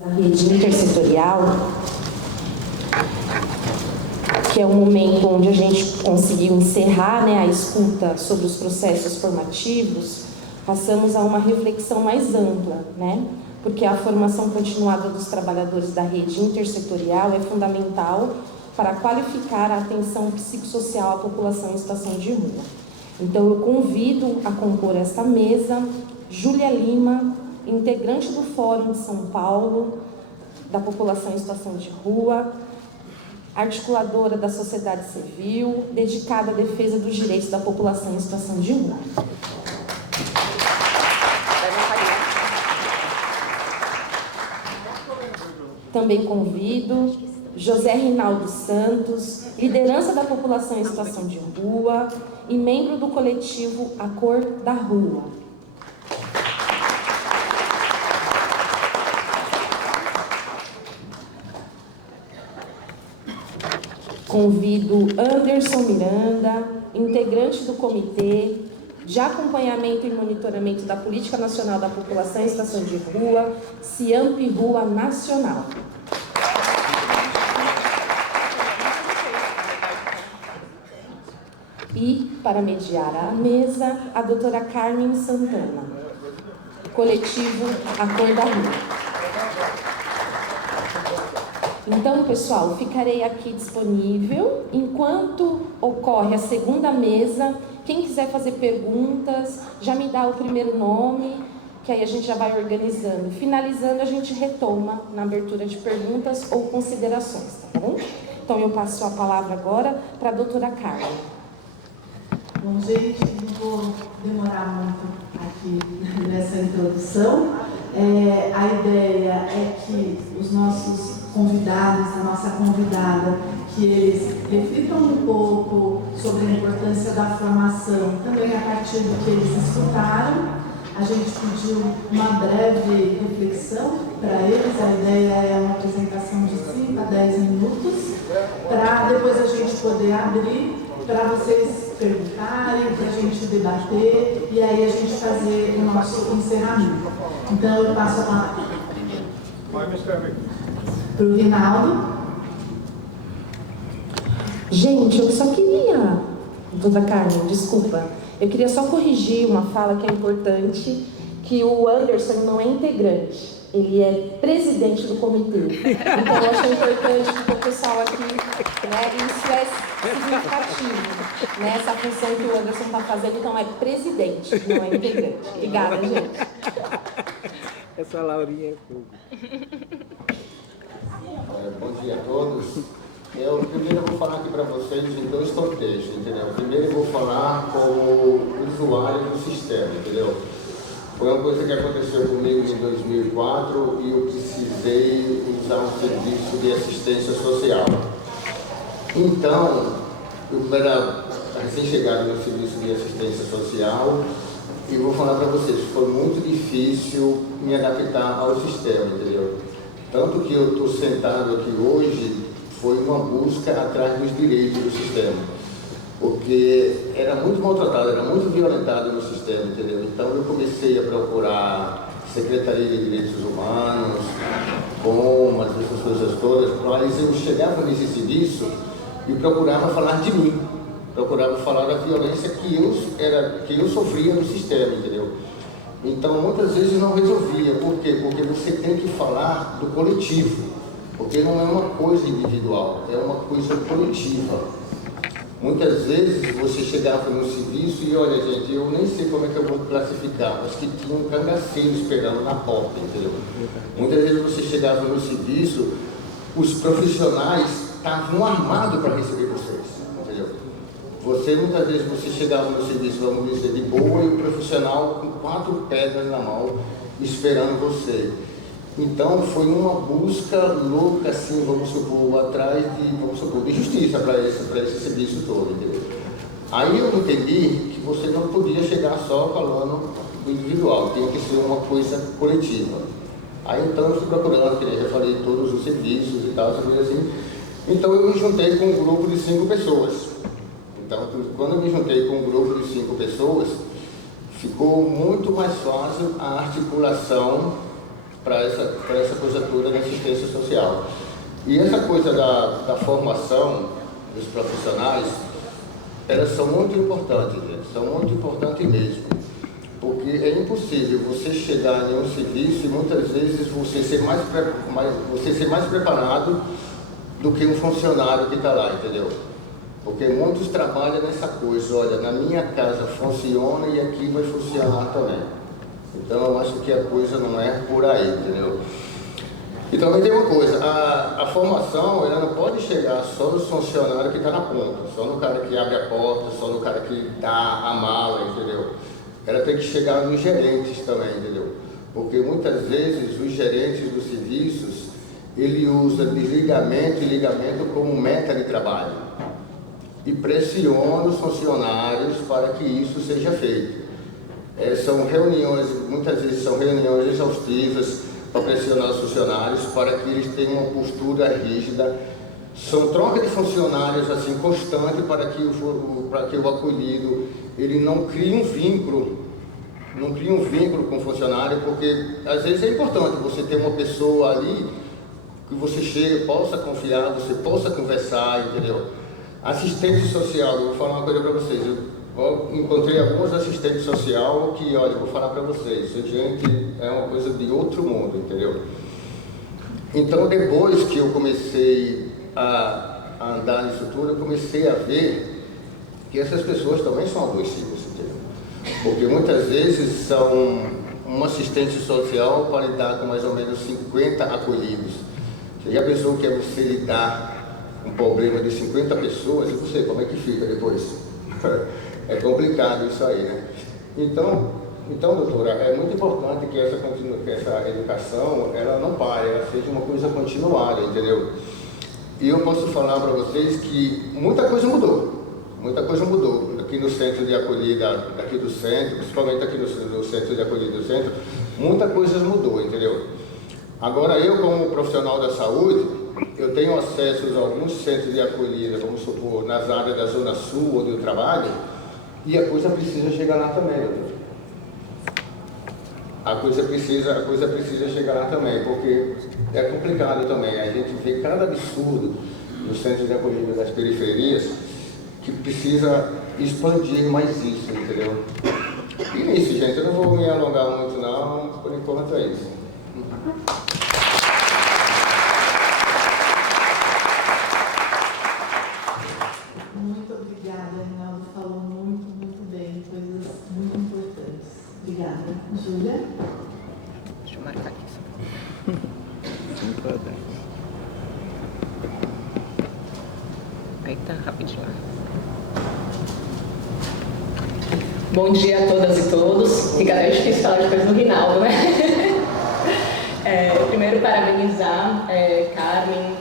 Da rede intersetorial, que é um momento onde a gente conseguiu encerrar, né, a escuta sobre os processos formativos, passamos a uma reflexão mais ampla, né, porque a formação continuada dos trabalhadores da rede intersetorial é fundamental para qualificar a atenção psicossocial à população em situação de rua. Então, eu convido a compor esta mesa Júlia Lima, integrante do Fórum de São Paulo, da população em situação de rua, articuladora da sociedade civil, dedicada à defesa dos direitos da população em situação de rua. Também convido José Reinaldo Santos, liderança da população em situação de rua e membro do coletivo A Cor da Rua. Convido Anderson Miranda, integrante do Comitê de Acompanhamento e Monitoramento da Política Nacional da População em Situação de Rua, CIAMP Rua Nacional. E, para mediar a mesa, a doutora Carmen Santana, coletivo A Cor da Rua. Então, pessoal, ficarei aqui disponível enquanto ocorre a segunda mesa. Quem quiser fazer perguntas, já me dá o primeiro nome, que aí a gente já vai organizando. Finalizando, a gente retoma na abertura de perguntas ou considerações, tá bom? Então, eu passo a palavra agora para a doutora Carmen. Bom, gente, não vou demorar muito aqui nessa introdução. A ideia é que os nossos convidados, a nossa convidada, que eles reflitam um pouco sobre a importância da formação, também a partir do que eles escutaram. A gente pediu uma breve reflexão para eles, a ideia é uma apresentação de 5 a 10 minutos, para depois a gente poder abrir para vocês perguntarem, para a gente debater e aí a gente fazer o nosso encerramento. Então eu passo a palavra para o Rinaldo. Gente, eu só queria, doutora Carmen, desculpa, eu queria só corrigir uma fala que é importante, que o Anderson não é integrante, ele é presidente do comitê. Então eu acho importante que o pessoal aqui, né, isso é significativo, né, essa função que o Anderson está fazendo, então é presidente, não é integrante. Obrigada, gente. Essa Laurinha é fogo. Bom dia a todos. Primeiro eu vou falar aqui para vocês em 2 contextos, entendeu? Primeiro eu vou falar como usuário do sistema, entendeu? Foi uma coisa que aconteceu comigo em 2004 e eu precisei usar um serviço de assistência social. Então, eu era recém-chegado no serviço de assistência social e vou falar para vocês, foi muito difícil me adaptar ao sistema, entendeu? Tanto que eu estou sentado aqui hoje, foi uma busca atrás dos direitos do sistema. Porque era muito maltratado, era muito violentado no sistema, entendeu? Então eu comecei a procurar Secretaria de Direitos Humanos, COMAS, essas coisas todas, mas eu chegava nesse serviço e procurava falar de mim, procurava falar da violência que eu sofria no sistema, entendeu? Então, muitas vezes não resolvia. Por quê? Porque você tem que falar do coletivo, porque não é uma coisa individual, é uma coisa coletiva. Muitas vezes você chegava no serviço e, olha, gente, eu nem sei como é que eu vou classificar, mas que tinha um cangaceiro esperando na porta, entendeu? Muitas vezes você chegava no serviço, os profissionais estavam armados para receber vocês, entendeu? Muitas vezes você chegava no serviço, vamos dizer, de boa, e o profissional com 4 pedras na mão, esperando você. Então, foi uma busca louca, assim, vamos supor, atrás de justiça para esse serviço todo, entendeu? Aí eu entendi que você não podia chegar só falando do individual, tinha que ser uma coisa coletiva. Aí, então, eu fui procurando, que eu já falei todos os serviços e tal, assim. Então, eu me juntei com um grupo de 5 pessoas. Então, quando eu me juntei com um grupo de 5 pessoas, ficou muito mais fácil a articulação para essa coisa toda da assistência social. E essa coisa da formação dos profissionais, elas são muito importantes, gente, são muito importantes mesmo. Porque é impossível você chegar em um serviço e muitas vezes você ser mais preparado do que um funcionário que está lá, entendeu? Porque muitos trabalham nessa coisa, olha, na minha casa funciona e aqui vai funcionar também. Então eu acho que a coisa não é por aí, entendeu? E também tem uma coisa, a formação ela não pode chegar só no funcionário que está na ponta, só no cara que abre a porta, só no cara que dá a mala, entendeu? Ela tem que chegar nos gerentes também, entendeu? Porque muitas vezes os gerentes dos serviços, ele usa desligamento e ligamento como meta de trabalho e pressiona os funcionários para que isso seja feito. São reuniões, muitas vezes são reuniões exaustivas para pressionar os funcionários para que eles tenham uma postura rígida. São troca de funcionários assim constante para que o acolhido ele não crie um vínculo com o funcionário, porque às vezes é importante você ter uma pessoa ali que você chega, possa confiar, você possa conversar, entendeu? Assistente social, eu vou falar uma coisa para vocês. Eu encontrei alguns assistentes social que, olha, eu vou falar para vocês, isso, gente, é uma coisa de outro mundo, entendeu? Então, depois que eu comecei a andar nisso tudo, eu comecei a ver que essas pessoas também são adoecidas, entendeu? Porque muitas vezes são um assistente social para lidar com mais ou menos 50 acolhidos. Você já pensou que é você lidar com um problema de 50 pessoas? E você, como é que fica depois? É complicado isso aí, né? Então, doutora, é muito importante que essa educação, ela não pare, ela seja uma coisa continuada, entendeu? E eu posso falar para vocês que muita coisa mudou aqui no centro de acolhida, aqui do centro, principalmente aqui no centro de acolhida do centro, muita coisa mudou, entendeu? Agora eu, como profissional da saúde, eu tenho acesso a alguns centros de acolhida, vamos supor, nas áreas da Zona Sul, onde eu trabalho, e a coisa precisa chegar lá também, doutor. A coisa precisa chegar lá também, porque é complicado também. A gente vê cada absurdo no centro de acolhida das periferias que precisa expandir mais isso, entendeu? E nisso, gente, eu não vou me alongar muito não, por enquanto é isso. Muito obrigada, Reinaldo. Falou muito bem, coisas muito importantes. Obrigada. Júlia? Deixa eu marcar aqui. Aí tá rapidinho. Bom dia a todas e todos. E galera, é difícil falar depois do Reinaldo, né? Primeiro, parabenizar Carmen,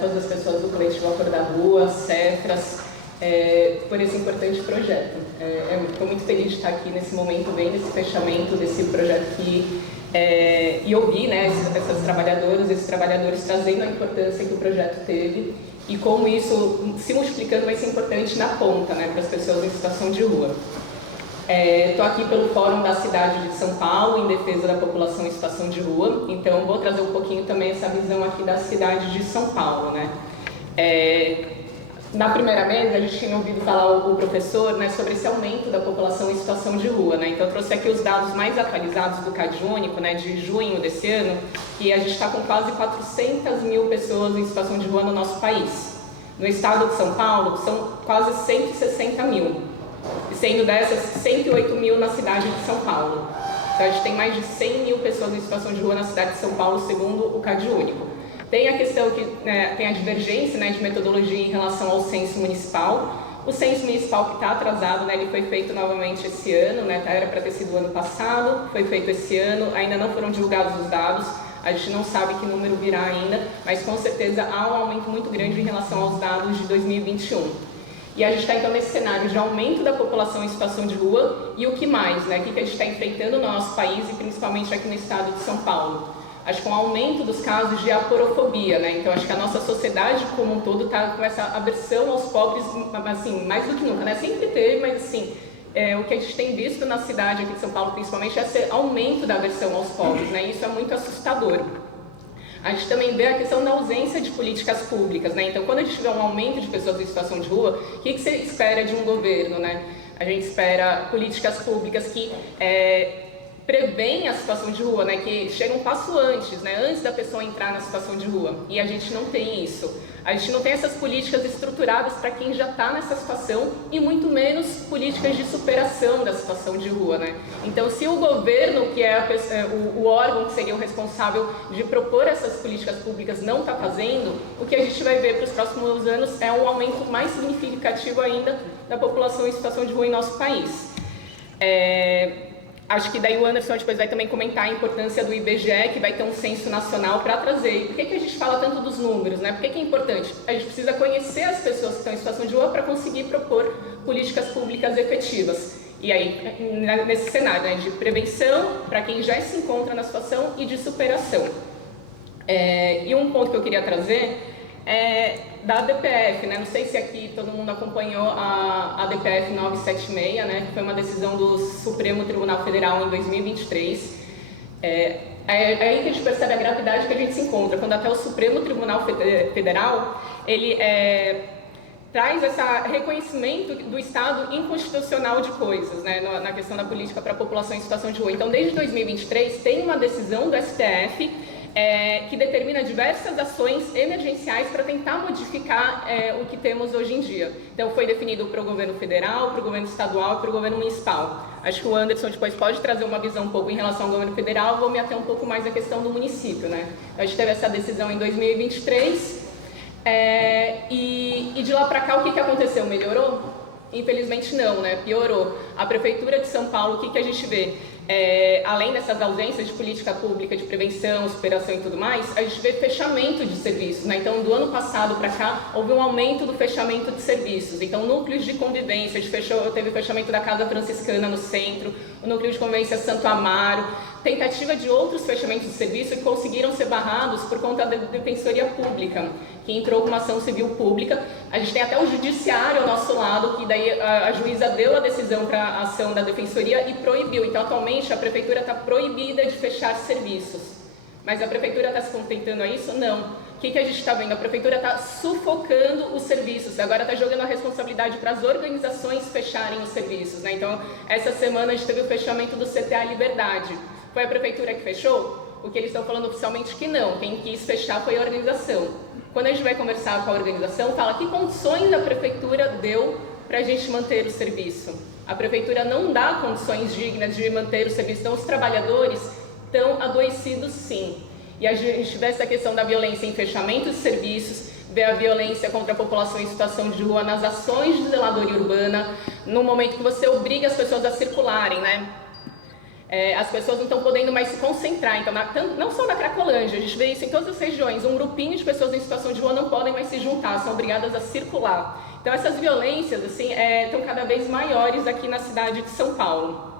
todas as pessoas do coletivo Acordo da Rua, Cefras, por esse importante projeto. Estou muito feliz de estar aqui nesse momento, vendo esse fechamento desse projeto aqui e ouvir, né, essas trabalhadoras, esses trabalhadores trazendo a importância que o projeto teve e como isso, se multiplicando, vai ser importante na ponta, né, para as pessoas em situação de rua. Estou aqui pelo Fórum da Cidade de São Paulo, em defesa da população em situação de rua, então vou trazer um pouquinho também essa visão aqui da cidade de São Paulo, né. Na primeira mesa, a gente tinha ouvido falar o professor, né, sobre esse aumento da população em situação de rua, né? Então eu trouxe aqui os dados mais atualizados do CadÚnico, né, de junho desse ano, que a gente está com quase 400 mil pessoas em situação de rua no nosso país. No estado de São Paulo, são quase 160 mil, e sendo dessas, 108 mil na cidade de São Paulo. Então a gente tem mais de 100 mil pessoas em situação de rua na cidade de São Paulo, segundo o CadÚnico. Tem a questão que tem a divergência, né, de metodologia em relação ao censo municipal. O censo municipal que está atrasado, né, ele foi feito novamente esse ano, né, era para ter sido ano passado, foi feito esse ano, ainda não foram divulgados os dados, a gente não sabe que número virá ainda, mas com certeza há um aumento muito grande em relação aos dados de 2021. E a gente está então nesse cenário de aumento da população em situação de rua e o que mais, né, o que a gente está enfrentando no nosso país e principalmente aqui no estado de São Paulo. Acho que com o aumento dos casos de aporofobia, né? Então acho que a nossa sociedade como um todo está com essa aversão aos pobres, assim, mais do que nunca, né? Sempre teve, mas assim, o que a gente tem visto na cidade aqui de São Paulo, principalmente, é esse aumento da aversão aos pobres, né? Isso é muito assustador. A gente também vê a questão da ausência de políticas públicas, né? Então, quando a gente tiver um aumento de pessoas em situação de rua, o que você espera de um governo, né? A gente espera políticas públicas que prevêem a situação de rua, né? Que chegam um passo antes, né? Antes da pessoa entrar na situação de rua. E a gente não tem isso. A gente não tem essas políticas estruturadas para quem já está nessa situação e muito menos políticas de superação da situação de rua, né? Então, se o governo, que é o órgão que seria o responsável de propor essas políticas públicas, não está fazendo, o que a gente vai ver para os próximos anos é um aumento mais significativo ainda da população em situação de rua em nosso país. Acho que daí o Anderson depois vai também comentar a importância do IBGE, que vai ter um censo nacional para trazer. Por que a gente fala tanto dos números, né? Por que é importante? A gente precisa conhecer as pessoas que estão em situação de rua para conseguir propor políticas públicas efetivas. E aí, nesse cenário, né, de prevenção para quem já se encontra na situação e de superação. E um ponto que eu queria trazer é da ADPF, né? Não sei se aqui todo mundo acompanhou a ADPF 976, né? Que foi uma decisão do Supremo Tribunal Federal em 2023. É aí que a gente percebe a gravidade que a gente se encontra, quando até o Supremo Tribunal Federal, ele traz esse reconhecimento do estado inconstitucional de coisas, né? Na questão da política para a população em situação de rua. Então, desde 2023, tem uma decisão do STF que determina diversas ações emergenciais para tentar modificar o que temos hoje em dia. Então, foi definido para o governo federal, para o governo estadual e para o governo municipal. Acho que o Anderson depois pode trazer uma visão um pouco em relação ao governo federal, vou me ater um pouco mais à questão do município, né? A gente teve essa decisão em 2023, e de lá para cá, o que aconteceu? Melhorou? Infelizmente não, né? Piorou. A Prefeitura de São Paulo, o que a gente vê? Além dessas ausências de política pública, de prevenção, superação e tudo mais, a gente vê fechamento de serviços, né? Então, do ano passado para cá, houve um aumento do fechamento de serviços. Então, núcleos de convivência, teve fechamento da Casa Franciscana no centro, o núcleo de convivência Santo Amaro, tentativa de outros fechamentos de serviço que conseguiram ser barrados por conta da Defensoria Pública, que entrou com uma ação civil pública. A gente tem até o judiciário ao nosso lado, que daí a juíza deu a decisão para a ação da Defensoria e proibiu. Então, atualmente, a Prefeitura está proibida de fechar serviços. Mas a Prefeitura está se contentando a isso? Não. O que a gente está vendo? A Prefeitura está sufocando os serviços, agora está jogando a responsabilidade para as organizações fecharem os serviços, né? Então, essa semana a gente teve o fechamento do CTA Liberdade. Foi a Prefeitura que fechou? O que eles estão falando oficialmente que não. Quem quis fechar foi a organização. Quando a gente vai conversar com a organização, fala que condições a Prefeitura deu para a gente manter o serviço. A Prefeitura não dá condições dignas de manter o serviço, então os trabalhadores estão adoecidos sim. E a gente vê essa questão da violência em fechamento de serviços, vê a violência contra a população em situação de rua nas ações de zeladoria urbana, no momento que você obriga as pessoas a circularem, né? As pessoas não estão podendo mais se concentrar, então não só na Cracolândia, a gente vê isso em todas as regiões, um grupinho de pessoas em situação de rua não podem mais se juntar, são obrigadas a circular. Então essas violências assim, estão cada vez maiores aqui na cidade de São Paulo.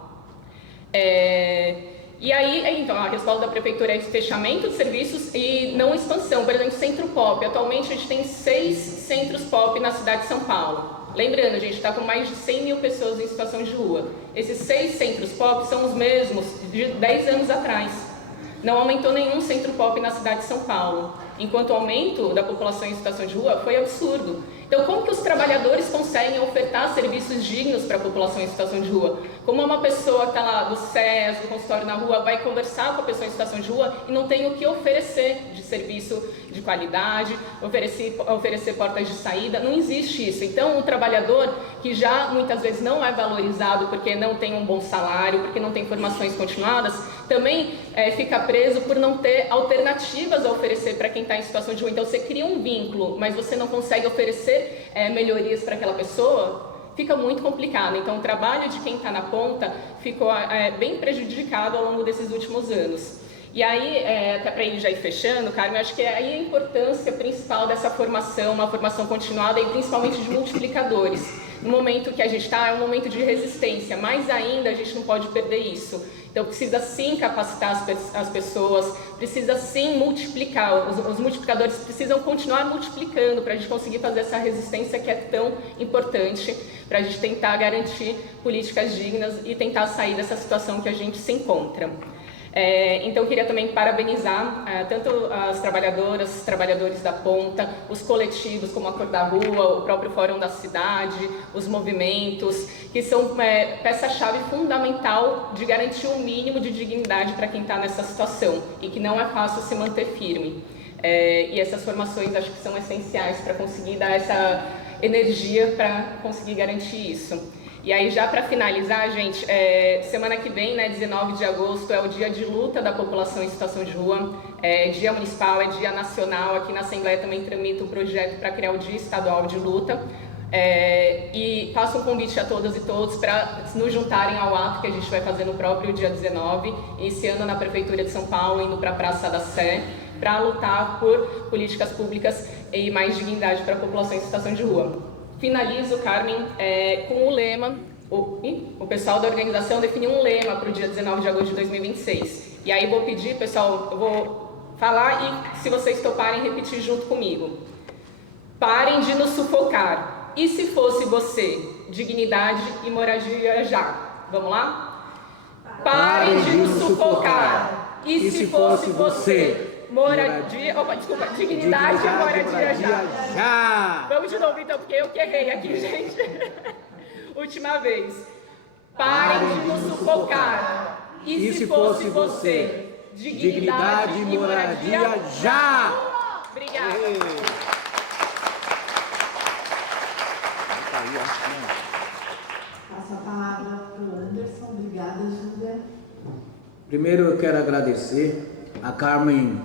E aí, então, a resposta da Prefeitura é fechamento de serviços e não expansão. Por exemplo, Centro Pop, atualmente a gente tem 6 centros Pop na cidade de São Paulo. Lembrando, a gente está com mais de 100 mil pessoas em situação de rua. Esses 6 centros Pop são os mesmos de 10 anos atrás. Não aumentou nenhum centro Pop na cidade de São Paulo, enquanto o aumento da população em situação de rua foi absurdo. Então, como que os trabalhadores conseguem ofertar serviços dignos para a população em situação de rua? Como uma pessoa que está lá do SES, do consultório na rua, vai conversar com a pessoa em situação de rua e não tem o que oferecer de serviço de qualidade, oferecer portas de saída? Não existe isso. Então, um trabalhador que já muitas vezes não é valorizado porque não tem um bom salário, porque não tem formações continuadas, também fica preso por não ter alternativas a oferecer para quem está em situação de rua. Então, você cria um vínculo, mas você não consegue oferecer melhorias para aquela pessoa, fica muito complicado. Então, o trabalho de quem está na ponta ficou bem prejudicado ao longo desses últimos anos. E aí, até para ir já ir fechando, Carmen, eu acho que aí a importância principal dessa formação, uma formação continuada e principalmente de multiplicadores. no momento que a gente está, é um momento de resistência, mas ainda a gente não pode perder isso. Então precisa sim capacitar as pessoas, precisa sim multiplicar, os multiplicadores precisam continuar multiplicando para a gente conseguir fazer essa resistência que é tão importante, para a gente tentar garantir políticas dignas e tentar sair dessa situação que a gente se encontra. Então eu queria também parabenizar tanto as trabalhadoras, os trabalhadores da ponta, os coletivos como a Cor da Rua, o próprio Fórum da Cidade, os movimentos, que são peça-chave fundamental de garantir um mínimo de dignidade para quem está nessa situação e que não é fácil se manter firme. E essas formações acho que são essenciais para conseguir dar essa energia para conseguir garantir isso. E aí, já para finalizar, gente, semana que vem, né, 19 de agosto, é o dia de luta da população em situação de rua, é dia municipal, é dia nacional. Aqui na Assembleia também tramita um projeto para criar o dia estadual de luta. E faço um convite a todas e todos para nos juntarem ao ato que a gente vai fazer no próprio dia 19, iniciando na Prefeitura de São Paulo, indo para a Praça da Sé, para lutar por políticas públicas e mais dignidade para a população em situação de rua. Finalizo, Carmen, com o lema, o pessoal da organização definiu um lema para o dia 19 de agosto de 2026. E aí vou pedir, pessoal, eu vou falar e se vocês toparem, repetir junto comigo. Parem de nos sufocar. E se fosse você? Dignidade e moradia já. Vamos lá? Parem de nos sufocar. E se fosse você? Moradia, dignidade e moradia já. Vamos de novo então, porque eu que errei aqui, gente. Última vez. Parem de nos sufocar. E se fosse você? Dignidade e moradia já. Obrigada. Passo a palavra para o Anderson. Obrigada, Júlia. Primeiro eu quero agradecer. A Carmen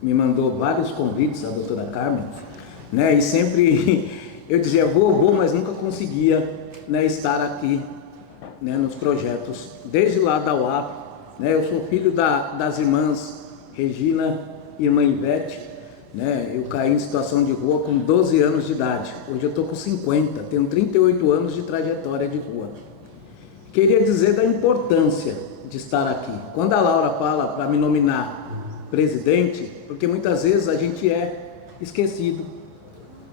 me mandou vários convites, a doutora Carmen, né? E sempre eu dizia vou, mas nunca conseguia, né, estar aqui, né, nos projetos. Desde lá da UAP, né? Eu sou filho das irmãs Regina e irmã Ivete, né? Eu caí em situação de rua com 12 anos de idade. Hoje eu estou com 50, tenho 38 anos de trajetória de rua. Queria dizer da importância de estar aqui. Quando a Laura fala para me nominar presidente, porque muitas vezes a gente é esquecido,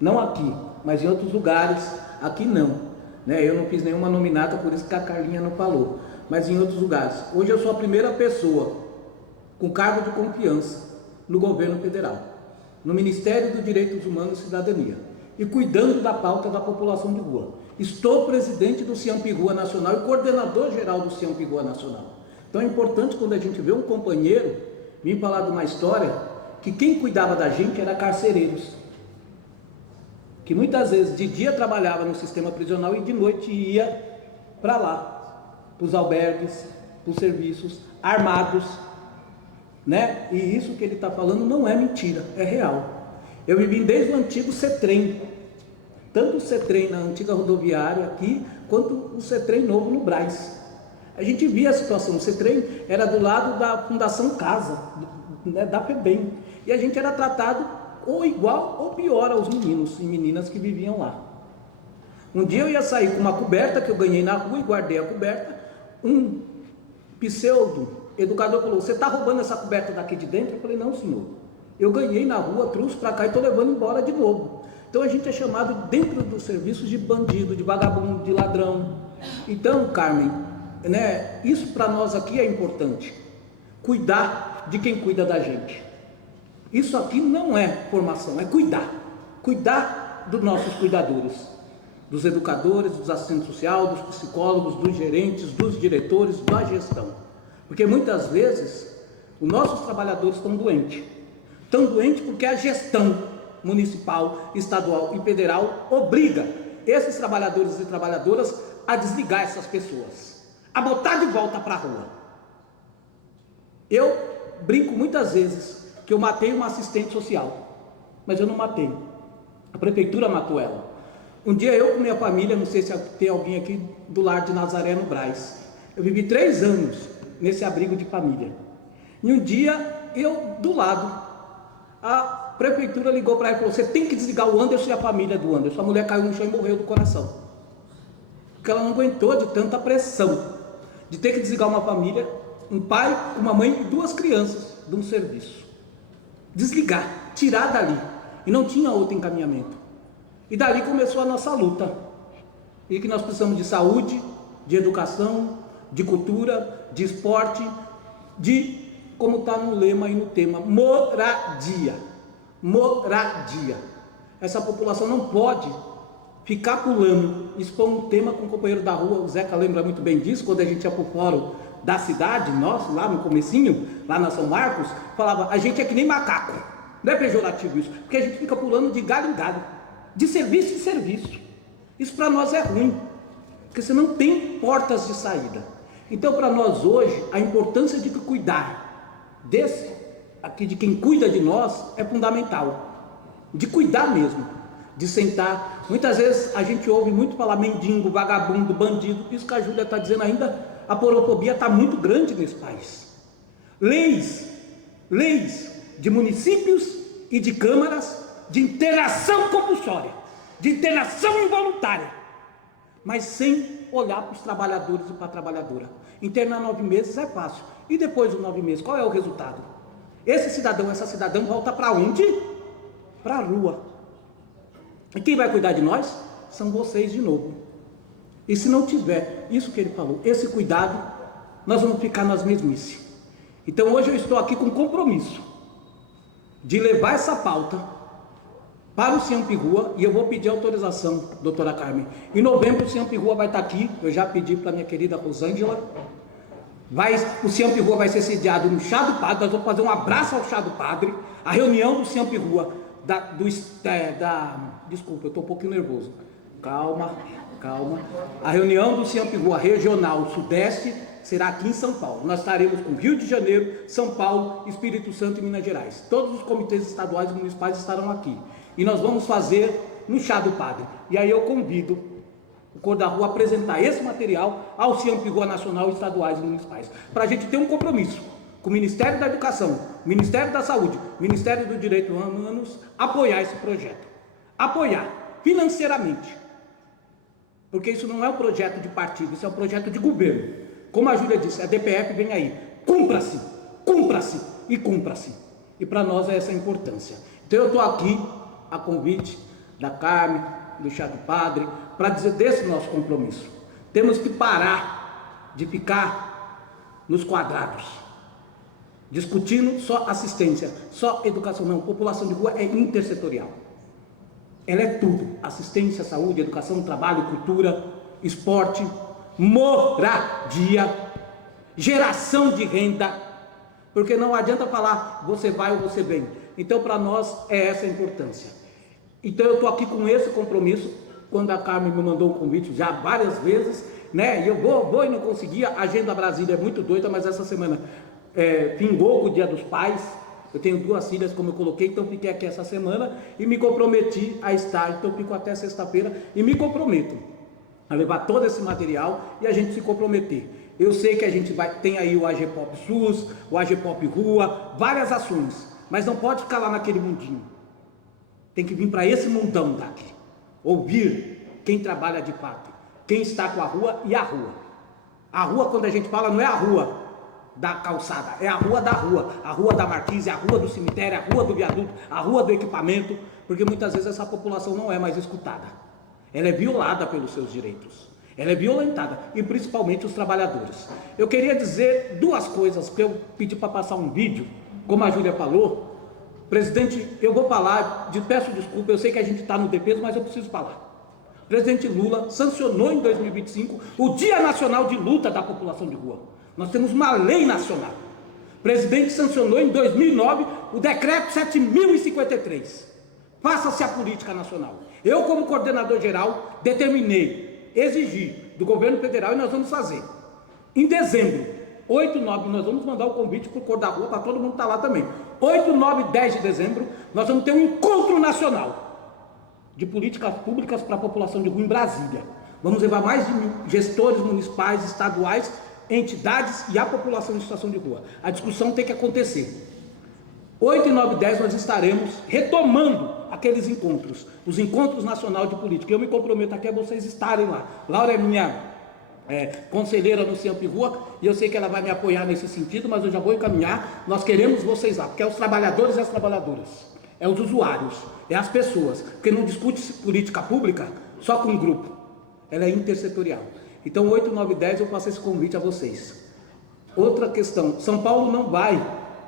não aqui, mas em outros lugares, aqui não, né? Eu não fiz nenhuma nominata, por isso que a Carlinha não falou, mas em outros lugares. Hoje eu sou a primeira pessoa com cargo de confiança no governo federal, no Ministério dos Direitos Humanos e Cidadania, e cuidando da pauta da população de rua. Estou presidente do CIAMP Rua Nacional e coordenador geral do CIAMP Rua Nacional. Então é importante quando a gente vê um companheiro vir falar de uma história que quem cuidava da gente era carcereiros, que muitas vezes de dia trabalhava no sistema prisional e de noite ia para lá, para os albergues, para os serviços armados, né? E isso que ele está falando não é mentira, é real. Eu vivi desde o antigo CETREM, tanto o CETREM na antiga rodoviária aqui, quanto o CETREM novo no Brás. A gente via a situação. O CETREM era do lado da Fundação Casa, né, da FEBEM, e a gente era tratado ou igual ou pior aos meninos e meninas que viviam lá. Um dia eu ia sair com uma coberta que eu ganhei na rua e guardei a coberta. Um pseudo educador falou: você está roubando essa coberta daqui de dentro? Eu falei: não, senhor, eu ganhei na rua, trouxe para cá e estou levando embora de novo. Então a gente é chamado dentro dos serviços de bandido, de vagabundo, de ladrão. Então, Carmen, né, isso para nós aqui é importante, cuidar de quem cuida da gente. Isso aqui não é formação, é cuidar dos nossos cuidadores, dos educadores, dos assistentes sociais, dos psicólogos, dos gerentes, dos diretores, da gestão, porque muitas vezes os nossos trabalhadores estão doentes porque a gestão municipal, estadual e federal obriga esses trabalhadores e trabalhadoras a desligar essas pessoas, a botar de volta para a rua. Eu brinco muitas vezes que eu matei uma assistente social, mas eu não matei, a prefeitura matou ela. Um dia eu com minha família, não sei se tem alguém aqui do lar de Nazaré no Brás, eu vivi 3 anos nesse abrigo de família, e um dia eu do lado, a prefeitura ligou para ela e falou: você tem que desligar o Anderson e a família do Anderson. A mulher caiu no chão e morreu do coração. porque ela não aguentou de tanta pressão, de ter que desligar uma família, um pai, uma mãe e 2 crianças de um serviço. Desligar, tirar dali, e não tinha outro encaminhamento. E dali começou a nossa luta, e que nós precisamos de saúde, de educação, de cultura, de esporte, de, como está no lema e no tema, moradia. Moradia. Essa população não pode ficar pulando, expor um tema com o companheiro da rua, o Zeca lembra muito bem disso, quando a gente ia para o fórum da cidade, nós, lá no comecinho, lá na São Marcos, falava, a gente é que nem macaco. Não é pejorativo isso, porque a gente fica pulando de galho em galho, de serviço em serviço. Isso para nós é ruim, porque você não tem portas de saída. Então, para nós hoje, a importância de cuidar desse, aqui de quem cuida de nós, é fundamental. De cuidar mesmo, de sentar. Muitas vezes a gente ouve muito falar mendigo, vagabundo, bandido. Isso que a Júlia está dizendo ainda, a porofobia está muito grande nesse país. Leis de municípios e de câmaras de internação compulsória, de internação involuntária, mas sem olhar para os trabalhadores e para a trabalhadora. Internar 9 meses é fácil. E depois dos 9 meses, qual é o resultado? Esse cidadão, essa cidadã volta para onde? Para a rua. E quem vai cuidar de nós? São vocês de novo. E se não tiver isso que ele falou, esse cuidado, nós vamos ficar nas mesmices. Então hoje eu estou aqui com compromisso de levar essa pauta para o Ciampirrua, e eu vou pedir autorização, doutora Carmen. Em novembro o Ciampirrua vai estar aqui, eu já pedi para minha querida Rosângela. O Ciampirrua vai ser sediado no Chá do Padre, nós vamos fazer um abraço ao Chá do Padre, a reunião do Ciampirrua, desculpa, eu estou um pouquinho nervoso, calma, a reunião do Ciampirrua Regional Sudeste será aqui em São Paulo. Nós estaremos com Rio de Janeiro, São Paulo, Espírito Santo e Minas Gerais. Todos os comitês estaduais e municipais estarão aqui. E nós vamos fazer no Chá do Padre. E aí eu convido o Cor da Rua a apresentar esse material ao Ciampirrua Nacional, estaduais e municipais, para a gente ter um compromisso com o Ministério da Educação, Ministério da Saúde, Ministério dos Direitos Humanos, apoiar esse projeto. Apoiar financeiramente. Porque isso não é um projeto de partido, isso é um projeto de governo. Como a Júlia disse, a DPF vem aí, cumpra-se e cumpra-se. E para nós é essa a importância. Então eu estou aqui, a convite da Carmen, do Chá do Padre, para dizer desse nosso compromisso. Temos que parar de ficar nos quadrados, discutindo só assistência, só educação. Não, população de rua é intersetorial. Ela é tudo, assistência, saúde, educação, trabalho, cultura, esporte, moradia, geração de renda, porque não adianta falar você vai ou você vem. Então para nós é essa a importância. Então eu estou aqui com esse compromisso. Quando a Carmen me mandou um convite já várias vezes, né, e eu vou e não conseguia. A agenda Brasília é muito doida, mas essa semana pingou com o Dia dos Pais. Eu tenho 2 filhas, como eu coloquei, então fiquei aqui essa semana e me comprometi a estar. Então fico até sexta-feira e me comprometo a levar todo esse material e a gente se comprometer. Eu sei que a gente tem aí o AGPOP SUS, o AGPOP Rua, várias ações, mas não pode ficar lá naquele mundinho. Tem que vir para esse mundão daqui, ouvir quem trabalha de fato, quem está com a rua e a rua. A rua, quando a gente fala, não é a rua da calçada, é a rua da Marquise, a rua do cemitério, a rua do viaduto, a rua do equipamento, porque muitas vezes essa população não é mais escutada. Ela é violada pelos seus direitos, ela é violentada, e principalmente os trabalhadores. Eu queria dizer 2 coisas, que eu pedi para passar um vídeo, como a Júlia falou. Presidente, eu vou falar, peço desculpa, eu sei que a gente está no DPES, mas eu preciso falar. O presidente Lula sancionou em 2025 o Dia Nacional de Luta da População de Rua. Nós temos uma lei nacional. O presidente sancionou em 2009 o decreto 7.053. Faça-se a política nacional. Eu, como coordenador geral, determinei, exigi do governo federal, e nós vamos fazer. Em dezembro, 8, 9, nós vamos mandar o convite para o Cor da Rua, para todo mundo estar lá também. 8, 9 e 10 de dezembro, nós vamos ter um encontro nacional de políticas públicas para a população de rua em Brasília. Vamos levar mais de 1.000 gestores municipais, estaduais, entidades e a população em situação de rua. A discussão tem que acontecer. 8, 9 e 10 nós estaremos retomando aqueles encontros, os encontros nacionais de política. Eu me comprometo aqui a vocês estarem lá. Laura é minha conselheira no Sempre Rua, e eu sei que ela vai me apoiar nesse sentido, mas eu já vou encaminhar. Nós queremos vocês lá, porque é os trabalhadores e as trabalhadoras, é os usuários, é as pessoas, porque não discute política pública só com um grupo, ela é intersetorial. Então 8, 9 e 10 eu faço esse convite a vocês. Outra questão, São Paulo não vai,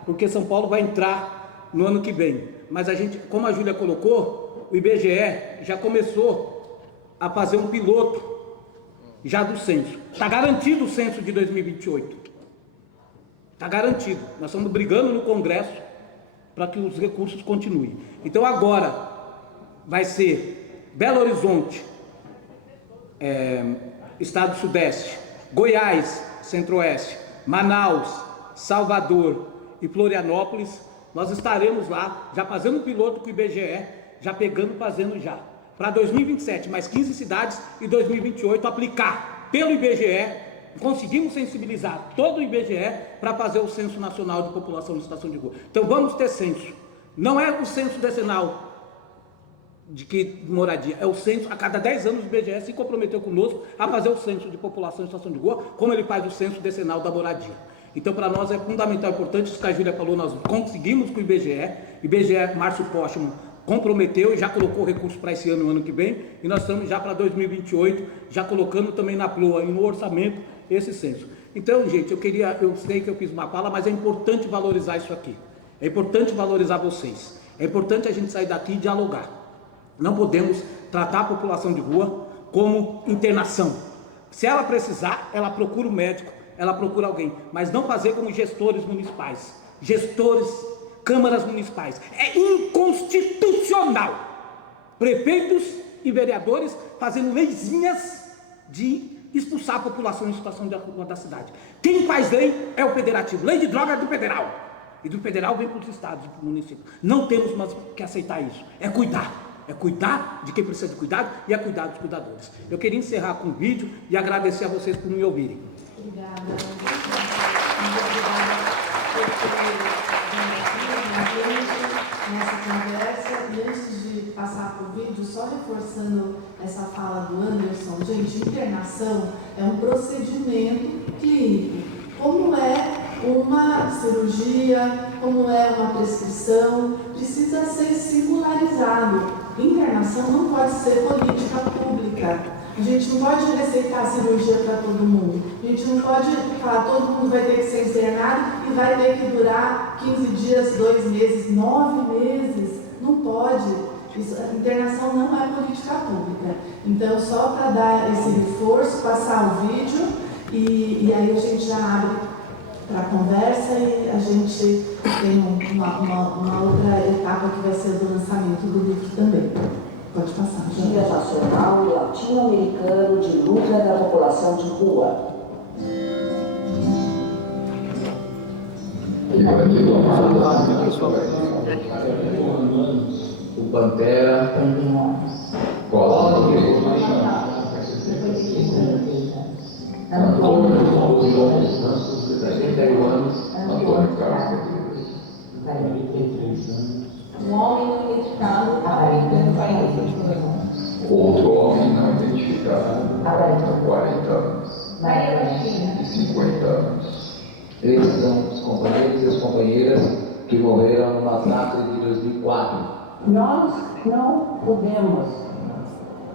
porque São Paulo vai entrar no ano que vem, mas a gente, como a Júlia colocou, o IBGE já começou a fazer um piloto já do censo. Está garantido o censo de 2028. Está garantido. Nós estamos brigando no Congresso para que os recursos continuem. Então agora vai ser Belo Horizonte, Estado Sudeste, Goiás, Centro-Oeste, Manaus, Salvador e Florianópolis. Nós estaremos lá, já fazendo um piloto com o IBGE, já pegando, fazendo já. Para 2027, mais 15 cidades, e 2028 aplicar pelo IBGE, conseguimos sensibilizar todo o IBGE para fazer o Censo Nacional de População em Situação de Rua. Então vamos ter censo. Não é o censo decenal de moradia, é o censo. A cada 10 anos o IBGE se comprometeu conosco a fazer o censo de população em situação de rua, como ele faz o censo decenal da moradia. Então para nós é fundamental, importante, isso que a Júlia falou, nós conseguimos com o IBGE, Márcio Póstumo comprometeu e já colocou recursos para esse ano, ano que vem, e nós estamos já para 2028, já colocando também na PLOA e no orçamento esse censo. Então, gente, eu sei que eu fiz uma fala, mas é importante valorizar isso aqui, é importante valorizar vocês, é importante a gente sair daqui e dialogar. Não podemos tratar a população de rua como internação. Se ela precisar, ela procura um médico, ela procura alguém, mas não fazer como gestores municipais, câmaras municipais. É inconstitucional. Prefeitos e vereadores fazendo leizinhas de expulsar a população em situação de rua da cidade. Quem faz lei é o federativo. Lei de droga é do federal. E do federal vem para os estados e para o município. Não temos mais que aceitar isso. É cuidar de quem precisa de cuidado e é cuidar dos cuidadores. Eu queria encerrar com um vídeo e agradecer a vocês por me ouvirem. Obrigada. Muito obrigada por ter nessa conversa. E antes de passar para o vídeo, só reforçando essa fala do Anderson, gente, internação é um procedimento clínico, como é uma cirurgia, como é uma prescrição, precisa ser singularizado. Internação não pode ser política pública. A gente não pode receitar cirurgia para todo mundo. A gente não pode falar todo mundo vai ter que ser internado e vai ter que durar 15 dias, 2 meses, 9 meses. Não pode. Isso, a internação não é política pública. Então, só para dar esse reforço, passar o vídeo e aí a gente já abre para a conversa e a gente tem uma outra etapa que vai ser do lançamento do livro também. Pode passar. Dia Nacional e Latino-Americano de Luta da População de Rua. O Pantera, Cola de Antônio Santos, 71 anos, Antônio Carlos, 43 anos. Um homem identificado aparentando 42 anos. Outro homem não identificado, 40 anos. E 50 anos. Eles são os companheiros e as companheiras que morreram no massacre de 2004. Nós não podemos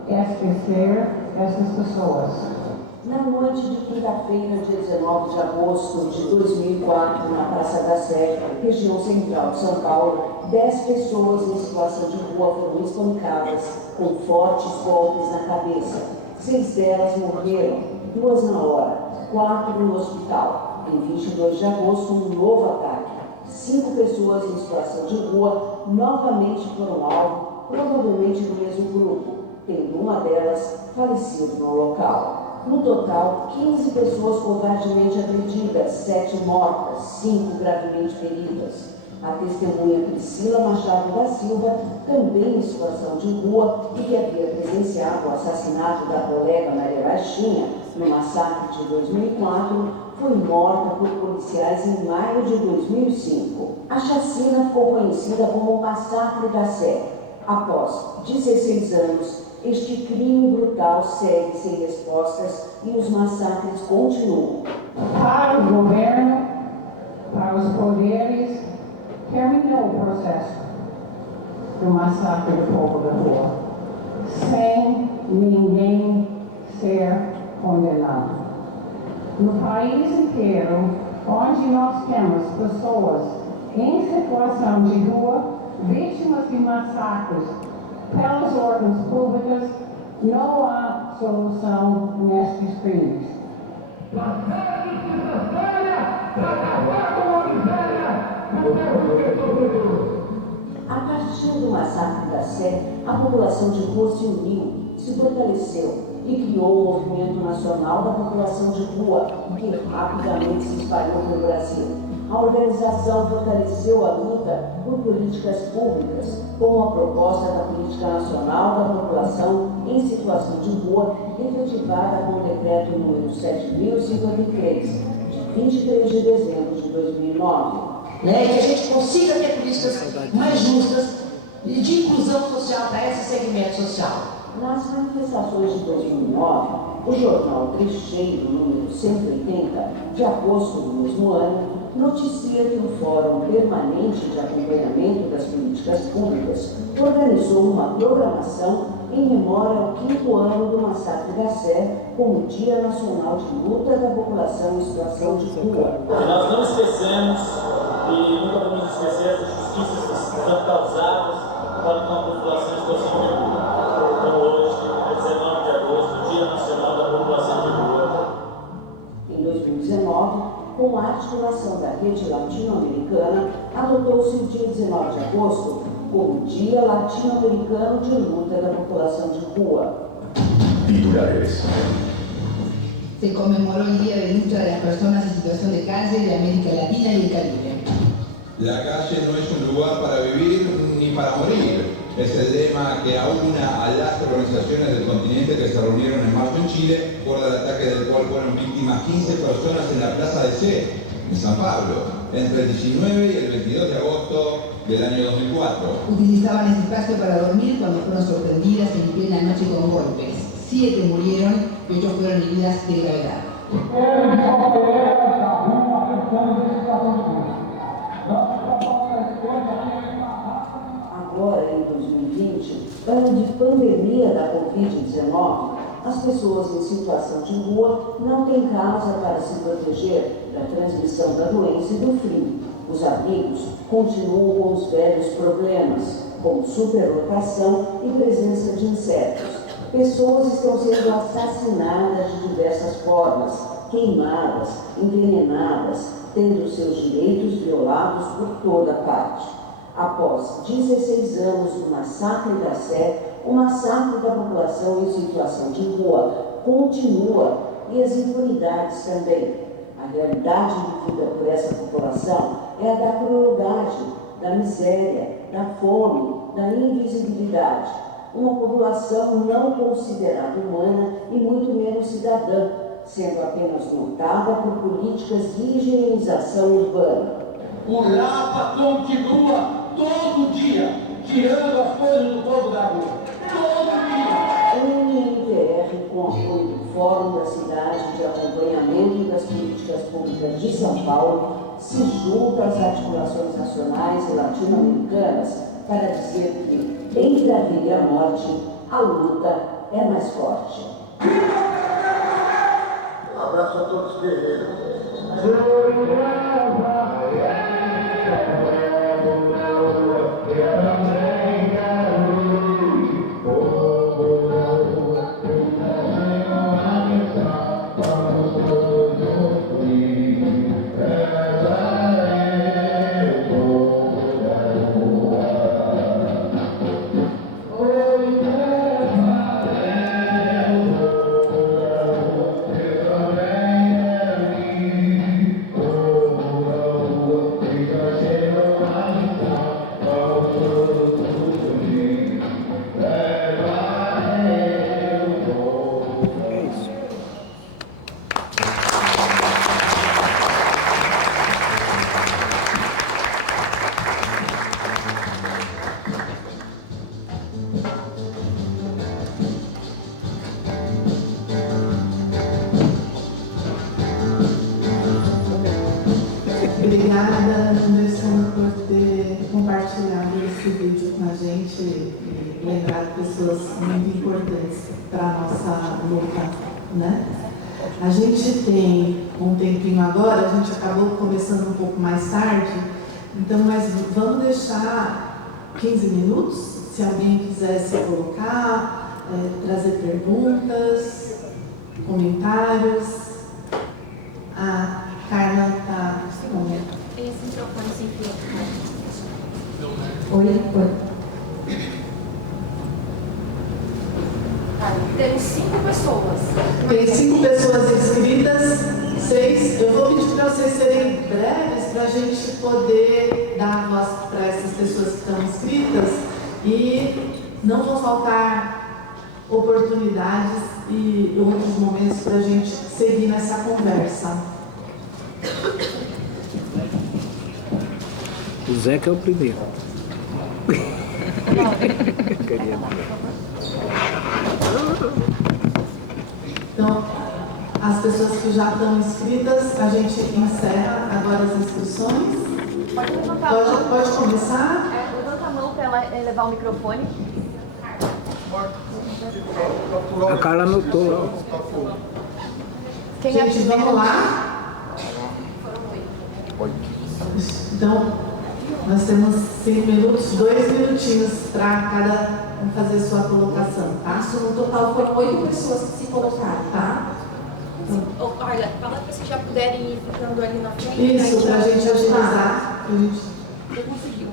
esquecer essas pessoas. Na noite de quinta-feira, dia 19 de agosto de 2004, na Praça da Sé, região central de São Paulo, 10 pessoas em situação de rua foram espancadas com fortes golpes na cabeça. 6 delas morreram, 2 na hora, 4 no hospital. Em 22 de agosto, um novo ataque. 5 pessoas em situação de rua novamente foram alvo, provavelmente do mesmo grupo, tendo uma delas falecido no local. No total, 15 pessoas covardemente agredidas, 7 mortas, 5 gravemente feridas. A testemunha Priscila Machado da Silva, também em situação de rua e que havia presenciado o assassinato da colega Maria Baixinha no massacre de 2004, foi morta por policiais em maio de 2005. A chacina ficou conhecida como o Massacre da Sé. Após 16 anos, este crime brutal segue sem respostas e os massacres continuam. Para o governo, para os poderes, terminou o processo do massacre do povo da rua, sem ninguém ser condenado. No país inteiro, onde nós temos pessoas em situação de rua, vítimas de massacres pelas ordens públicas, não há solução nestes crimes. A partir do massacre da Sé, a população de rua se uniu, se fortaleceu e criou o Movimento Nacional da População de Rua, que rapidamente se espalhou pelo Brasil. A organização fortaleceu a luta por políticas públicas, como a proposta da Política Nacional da População em Situação de Rua, efetivada com o Decreto número 7.053, de 23 de dezembro de 2009. E que a gente consiga ter políticas mais justas e de inclusão social para esse segmento social. Nas manifestações de 2009, o jornal Trecheiro, número 180, de agosto do mesmo ano, noticia que o Fórum Permanente de Acompanhamento das Políticas Públicas organizou uma programação em memória ao 5º ano do Massacre da Sé, como Dia Nacional de Luta da População em Situação de Rua. Nós não esquecemos e nunca vamos esquecer as injustiças que são causadas para com a população em situação de rua. Então hoje, é 19 de agosto, Dia Nacional da População de Rua. Em 2019, com a articulação da Rede Latino-Americana, adotou-se o dia 19 de agosto como Dia Latino-Americano de Luta da População de Rua. Titulares. Se conmemoró el Día de Lucha de las Personas en Situación de Calle de América Latina y el Caribe. La calle no es un lugar para vivir ni para morir. Es el lema que aúna a las organizaciones del continente que se reunieron en marzo en Chile por el ataque del cual fueron víctimas 15 personas en la Plaza de C, en San Pablo, entre el 19 y el 22 de agosto del año 2004. Utilizaban ese espacio para dormir cuando fueron sorprendidas en plena noche con golpes. 7 murieron y 8 fueron heridas de gravedad. Agora, em 2020, ano de pandemia da Covid-19, as pessoas em situação de rua não têm causa para se proteger da transmissão da doença e do frio. Os abrigos continuam com os velhos problemas, como superlotação e presença de insetos. Pessoas estão sendo assassinadas de diversas formas, queimadas, envenenadas, tendo seus direitos violados por toda parte. Após 16 anos do Massacre da Sé, o massacre da população em situação de rua continua e as impunidades também. A realidade vivida por essa população é a da crueldade, da miséria, da fome, da invisibilidade. Uma população não considerada humana e muito menos cidadã, sendo apenas notada por políticas de higienização urbana. O Lapa continua todo dia tirando as coisas do povo da rua. Todo dia! O MNPR, com apoio do Fórum da Cidade de Acompanhamento das Políticas Públicas de São Paulo, se junta às articulações nacionais e latino-americanas para dizer que, entre a vida e a morte, a luta é mais forte. Um abraço a todos os guerreiros. obrigada, Anderson, por ter compartilhado esse vídeo com a gente e lembrado pessoas muito importantes para a nossa luta, né? A gente tem um tempinho agora, a gente acabou começando um pouco mais tarde, então mas vamos deixar 15 minutos, se alguém quiser se colocar, trazer perguntas, comentários. A Carla está com... Esse microfone sem fio. Oi. Tem 5 pessoas. Tem 5 pessoas inscritas, 6. Eu vou pedir para vocês serem breves para a gente poder dar voz para essas pessoas que estão inscritas e não vão faltar oportunidades e outros momentos para a gente seguir nessa conversa. O Zé que é o primeiro. Então, as pessoas que já estão inscritas, a gente encerra agora as inscrições. Pode levantar a mão. Pode começar? Levanta a mão para ela levar o microfone. A Carla anotou lá. Quem gente, vamos lá. Então, nós temos 5 minutos, 2 minutinhos para cada um fazer sua colocação, tá? Isso no total foram 8 pessoas que se colocaram, tá? Olha, fala que vocês já puderem ir ficando ali na frente. Isso, para a gente agilizar. Eu consegui.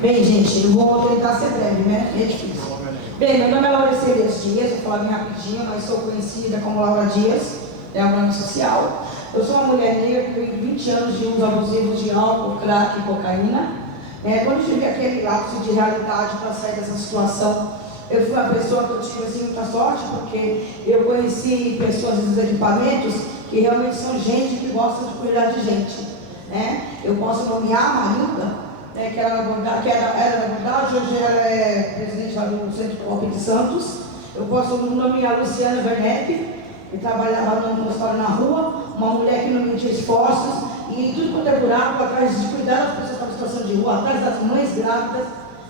Bem, gente, eu vou tentar ser breve, né? É difícil. Bem, meu nome é Laura Dias, vou falar bem rapidinho, mas sou conhecida como Laura Dias, é uma nome social. Eu sou uma mulher negra que tem 20 anos de uso abusivo de álcool, crack e cocaína. Quando eu tive aquele lapso de realidade para sair dessa situação, eu fui uma pessoa que eu tive assim, muita sorte, porque eu conheci pessoas dos equipamentos que realmente são gente que gosta de cuidar de gente. Eu posso nomear a Marilda, que era na verdade, hoje ela é presidente lá do Centro Pop de Santos. Eu posso nomear a Luciana Werneck, que trabalhava no consultório na rua, uma mulher que não media esforços, e tudo quanto é buraco, atrás de cuidar das pessoas que estão em situação de rua, atrás das mães grávidas,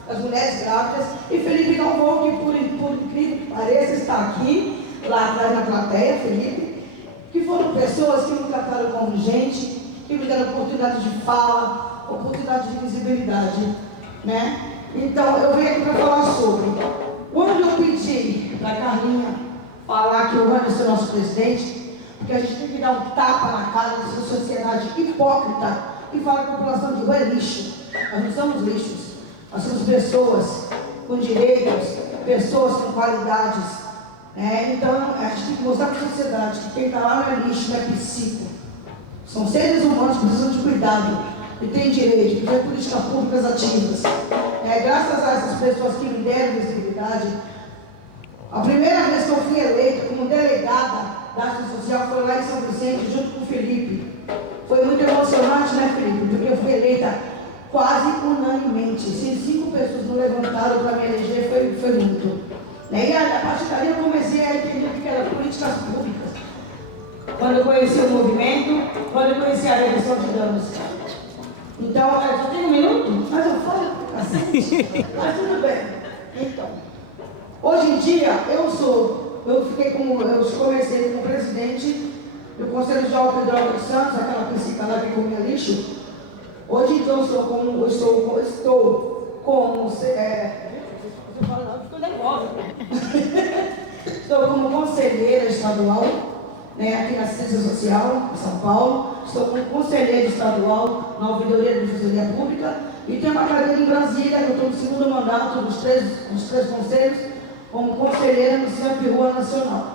das mulheres grávidas. E Felipe Galvão, que por incrível que pareça, está aqui, lá atrás na plateia, Felipe, que foram pessoas que me trataram como gente, que me deram oportunidade de fala, oportunidade de visibilidade, né? Então, eu venho aqui para falar sobre. Quando eu pedi para a Carlinha falar que o Anderson é nosso presidente, porque a gente tem que dar um tapa na cara dessa sociedade hipócrita e falar que a população de rua é lixo. Nós não somos lixos, nós somos pessoas com direitos, pessoas com qualidades. Então, a gente tem que mostrar para a sociedade que quem está lá não é lixo, não é psico. São seres humanos que precisam de cuidado e têm direito, que têm políticas públicas ativas. Graças a essas pessoas que me deram visibilidade, a primeira vez que eu fui eleita como delegada da ação social foi lá em São Vicente, junto com o Felipe. Foi muito emocionante, né, Felipe? Porque eu fui eleita quase unanimemente. Se 5 pessoas não levantaram para me eleger, foi muito. E a partir dali eu comecei a entender o que eram políticas públicas. Quando eu conheci o movimento, quando eu conheci a redução de danos. Então, só tem 1 minuto? Mas eu falo cacete. Mas tudo bem. Então, hoje em dia, eu comecei como presidente do Conselho de Álcool e Droga de Santos, aquela psica lá que comia lixo. Hoje, então, estou como conselheira estadual, aqui na Assistência Social, em São Paulo. Estou como conselheira estadual na Ouvidoria da Defensoria Pública e tenho uma cadeira em Brasília, eu estou no 2º mandato dos três conselhos, como conselheira no CIAP Rua Nacional.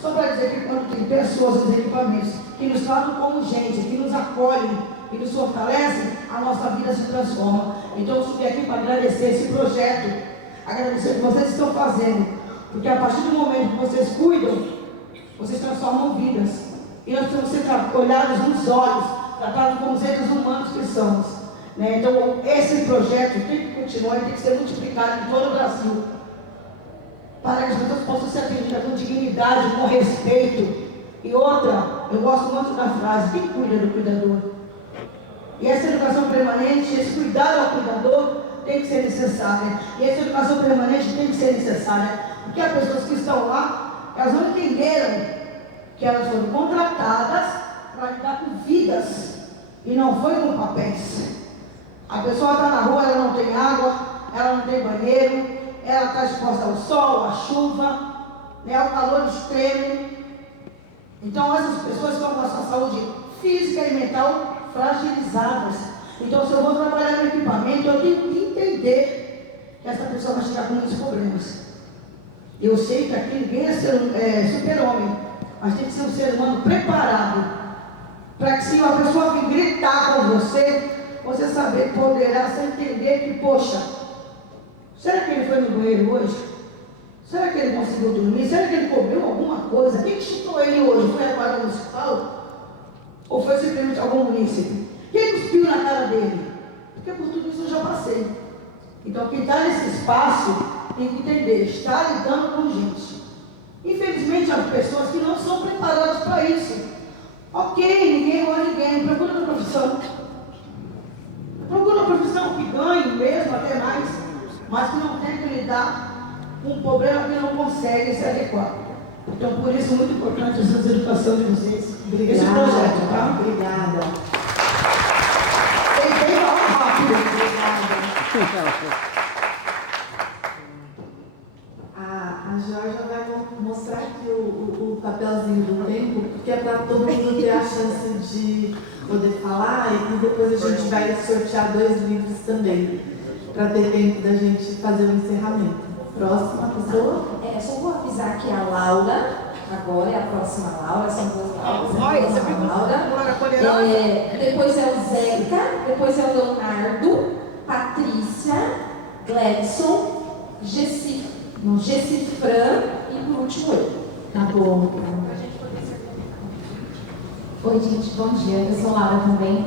Só para dizer que quando tem pessoas nos equipamentos que nos tratam como gente, que nos acolhem e nos fortalecem, a nossa vida se transforma. Então eu subi aqui para agradecer esse projeto, agradecer o que vocês estão fazendo, porque a partir do momento que vocês cuidam, vocês transformam vidas. E nós precisamos ser olhados nos olhos, tratados como seres humanos que somos. Então esse projeto tem que continuar e tem que ser multiplicado em todo o Brasil, para que as pessoas possam ser atendidas com dignidade, com respeito. E outra, eu gosto muito da frase, quem cuida do cuidador? E essa educação permanente, esse cuidado ao cuidador tem que ser necessária. E essa educação permanente tem que ser necessária. Porque as pessoas que estão lá, elas não entenderam que elas foram contratadas para lidar com vidas e não foi com papéis. A pessoa está na rua, ela não tem água, ela não tem banheiro, ela está exposta ao sol, à chuva, né, ao calor extremo. Então essas pessoas estão com a sua saúde física e mental fragilizadas. Então, se eu vou trabalhar no equipamento, eu tenho que entender que essa pessoa vai chegar com muitos problemas. Eu sei que aqui ninguém é super-homem, mas tem que ser um ser humano preparado para que, se uma pessoa vir gritar com você saber, poderá se entender que, poxa, será que ele foi no banheiro hoje? Será que ele conseguiu dormir? Será que ele comeu alguma coisa? Quem chutou ele hoje? Foi a guarda municipal? Ou foi simplesmente algum munícipe? Quem cuspiu na cara dele? Porque por tudo isso eu já passei. Então, quem está nesse espaço tem que entender, está lidando com gente. Infelizmente, há pessoas que não são preparadas para isso. Ok, ninguém ou ninguém, procura uma profissão. Procura uma profissão que ganhe mesmo, até mais, mas que não tem que lidar com um problema que não consegue se adequar. Então, por isso, é muito importante essa educação de vocês. Obrigada, esse projeto, tá? Obrigada. Tem rápido. Obrigada. A Georgia vai mostrar aqui o papelzinho do tempo, porque é para todo mundo ter a chance de poder falar, e depois a gente vai sortear 2 livros também, para ter tempo da gente fazer o encerramento. Próxima pessoa? Só vou avisar que a Laura, agora é a próxima Laura, são 2 Lauras. Laura. Depois é o Zeca, depois é o Leonardo, Patrícia, Gledson, Gessifran e por último eu. Tá bom. Oi, gente, bom dia. Eu sou Laura também,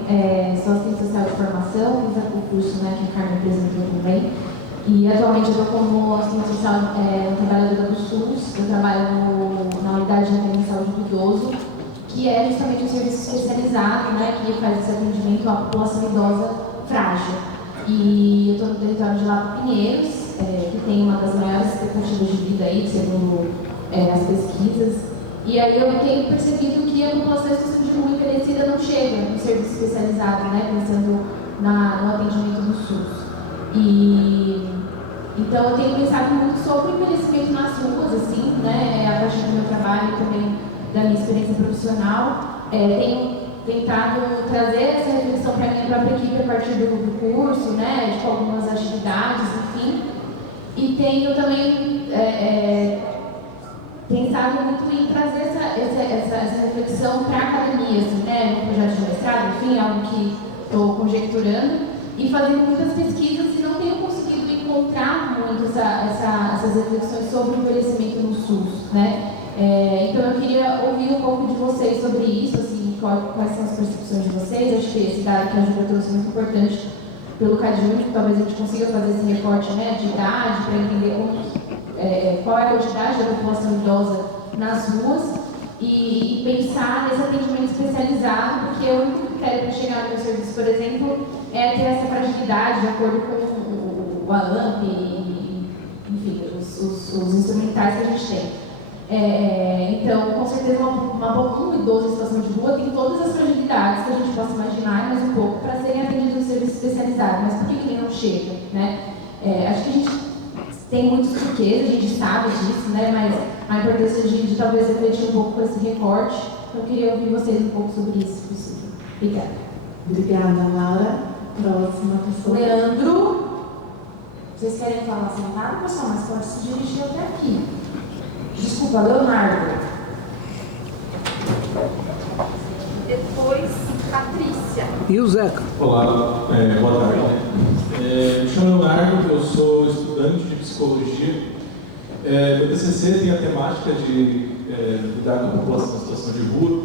sou assistente social de formação, fiz o curso, né, que a Carmen apresentou também. E atualmente eu estou como assistente social trabalhadora do SUS. Eu trabalho na unidade de atendimento à saúde do idoso, que é justamente um serviço especializado, né, que faz esse atendimento à população idosa frágil. E eu estou no território de Lago Pinheiros, que tem uma das maiores expectativas de vida aí, segundo as pesquisas. E aí eu tenho percebido que a população em situação de rua envelhecida não chega no serviço especializado, né, pensando no atendimento do SUS. Então eu tenho pensado muito sobre o envelhecimento nas ruas, assim, né, a partir do meu trabalho e também da minha experiência profissional. Tenho tentado trazer essa reflexão para a minha própria equipe a partir do curso, né, de algumas atividades, enfim. E tenho também pensado muito em trazer essa reflexão para a academia, assim, né, no projeto de mestrado, enfim, algo que estou conjecturando, e fazendo muitas pesquisas e não tenho conseguido encontrar muito essas reflexões sobre o envelhecimento no SUS, né. Então eu queria ouvir um pouco de vocês sobre isso, assim, quais são as percepções de vocês. Acho que esse dado que a Júlia trouxe é muito importante pelo CadÚnico, talvez a gente consiga fazer esse recorte, né, de idade, para entender qual é a quantidade da população idosa nas ruas e pensar nesse atendimento especializado, porque o único critério para chegar no meu serviço, por exemplo, é ter essa fragilidade de acordo com o ALAMP e, enfim, os instrumentais que a gente tem. Então, com certeza, um idoso em situação de rua tem todas as fragilidades que a gente possa imaginar, mais um pouco, para serem atendidos no serviço especializado. Mas por que ele não chega, né? Acho que a gente tem muitos porquês, a gente sabe disso, né? Mas a importância de talvez refletir um pouco com esse recorte. Então, eu queria ouvir vocês um pouco sobre isso, se possível. Obrigada. Obrigada, Laura. Próxima pessoa. Leandro, vocês querem falar sentado, pessoal, mas pode se dirigir até aqui. Desculpa, Leonardo. Depois, Patrícia. E o Zeca? Olá, boa tarde. Me chamo Leonardo, eu sou estudante de psicologia. Meu TCC tem a temática de lidar com a população em situação de rua.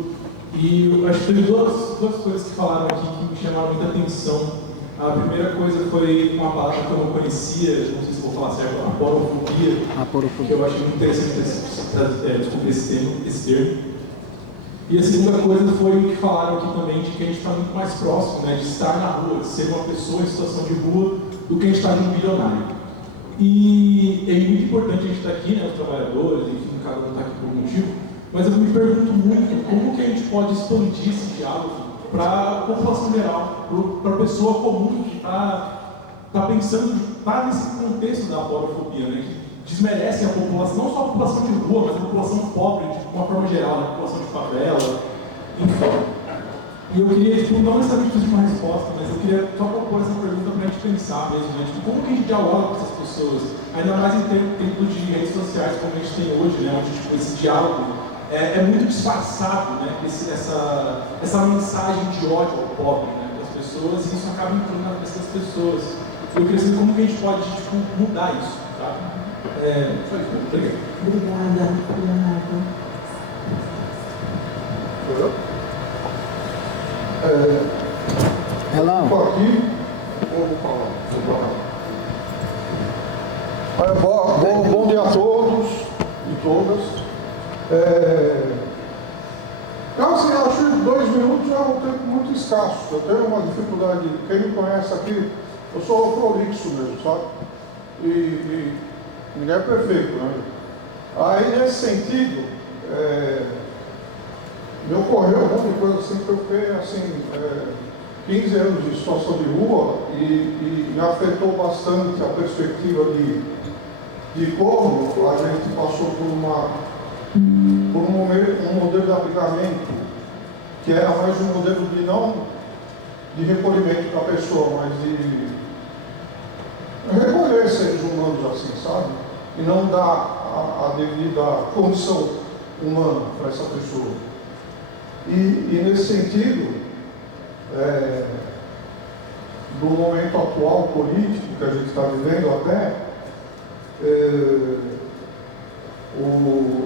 E eu acho que teve duas coisas que falaram aqui que me chamaram muita atenção. A primeira coisa foi uma palavra que eu não conhecia, não sei se vou falar certo, aporofobia, que eu acho muito interessante descobrir esse termo. E a segunda coisa foi o que falaram aqui também, de que a gente está muito mais próximo, né, de estar na rua, de ser uma pessoa em situação de rua, do que a gente está de um bilionário. E é muito importante a gente estar aqui, né, os trabalhadores, enfim, cada um está aqui por um motivo, mas eu me pergunto muito como que a gente pode expandir esse diálogo para a população geral, para a pessoa comum que está pensando, está nesse contexto da porofobia, né, que desmerecem a população, não só a população de rua, mas a população pobre, de uma forma geral, né, a população de favela, enfim. E eu queria, tipo, não necessariamente fazer uma resposta, mas eu queria só propor essa pergunta para a gente pensar mesmo, né, tipo, como que a gente dialoga com essas pessoas, ainda mais em tempos de redes sociais como a gente tem hoje, né, onde tipo, esse diálogo é muito disfarçado, né, essa mensagem de ódio ao pobre, né, das pessoas, e isso acaba entrando na cabeça das pessoas. Eu queria saber como que a gente pode tipo, mudar isso, tá? Obrigado. Obrigada, Leonardo. Estou aqui, vou falar. Bom dia a todos e todas. Assim, acho que 2 minutos é um tempo muito escasso. Eu tenho uma dificuldade, quem me conhece aqui, eu sou prolixo mesmo, sabe? E ninguém é perfeito, né? Aí, nesse sentido, me ocorreu um monte de coisa assim, que eu fiquei, assim, 15 anos de situação de rua e me afetou bastante a perspectiva de como a gente passou por um modelo de aplicamento que era mais um modelo de não de recolhimento da pessoa, mas de recolher seres humanos assim, sabe? E não dar a devida condição humana para essa pessoa. E nesse sentido, do momento atual político que a gente está vivendo até,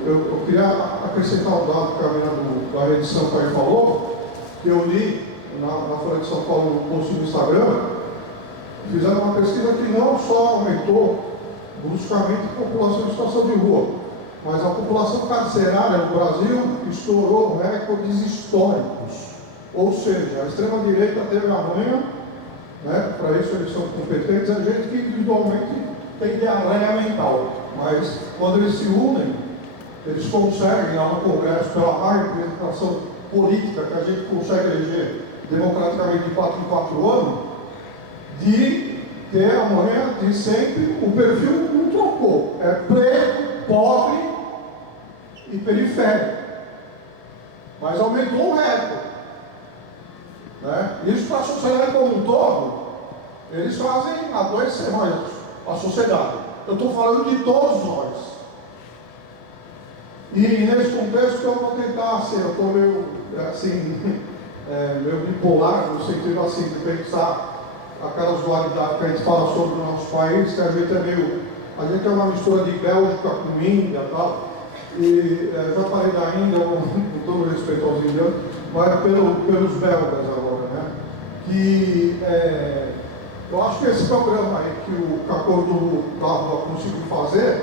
eu queria acrescentar um dado que a menina da Rede Sampaio falou, que eu li na Folha de São Paulo, no post do Instagram. Fizeram uma pesquisa que não só aumentou bruscamente a população em situação de rua, mas a população carcerária no Brasil estourou recordes históricos. Ou seja, a extrema-direita teve a manha, né, para isso eles são competentes, é gente que individualmente tem diarreia mental, mas quando eles se unem, eles conseguem, lá no Congresso, pela má representação política que a gente consegue eleger democraticamente de 4 em 4 anos, de ter a manha de sempre, o perfil não trocou, é preto, pobre e periférico, mas aumentou o recorde. Né? Isso para a sociedade como um todo, eles fazem adoecer mais a sociedade. Eu estou falando de todos nós. E nesse contexto eu vou tentar, assim, eu estou meio, assim, meio bipolar, no sentido assim, de pensar aquelas dualidades que a gente fala sobre o nosso país, que a gente é uma mistura de Bélgica com Índia e tal. E já falei da Índia, com todo respeito aos indianos, mas pelos belgas agora, né? Que eu acho que esse programa aí que o Acordo Lava conseguiu fazer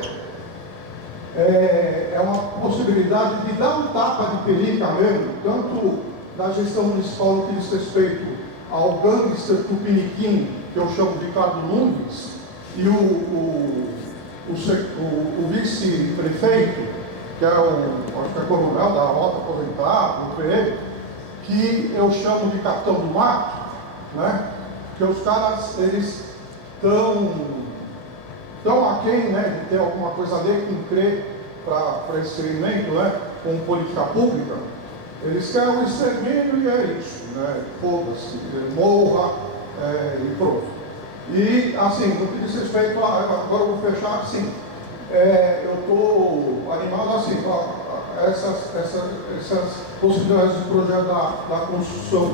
é uma possibilidade de dar um tapa de pelica mesmo, tanto da gestão municipal no que diz respeito ao gangster tupiniquim, que eu chamo de Ricardo Nunes, e o vice-prefeito, que acho que é coronel da Rota Aposentada, do PM, que eu chamo de Capitão do Mato, né? Que os caras, eles estão aquém, né, de ter alguma coisa ali com crer para esse segmento, né, com política pública. Eles querem um extermínio e é isso, né? Foda-se, morra e pronto. E, assim, no que diz respeito agora eu vou fechar assim. Eu estou animado assim para essas possibilidades de projeto da construção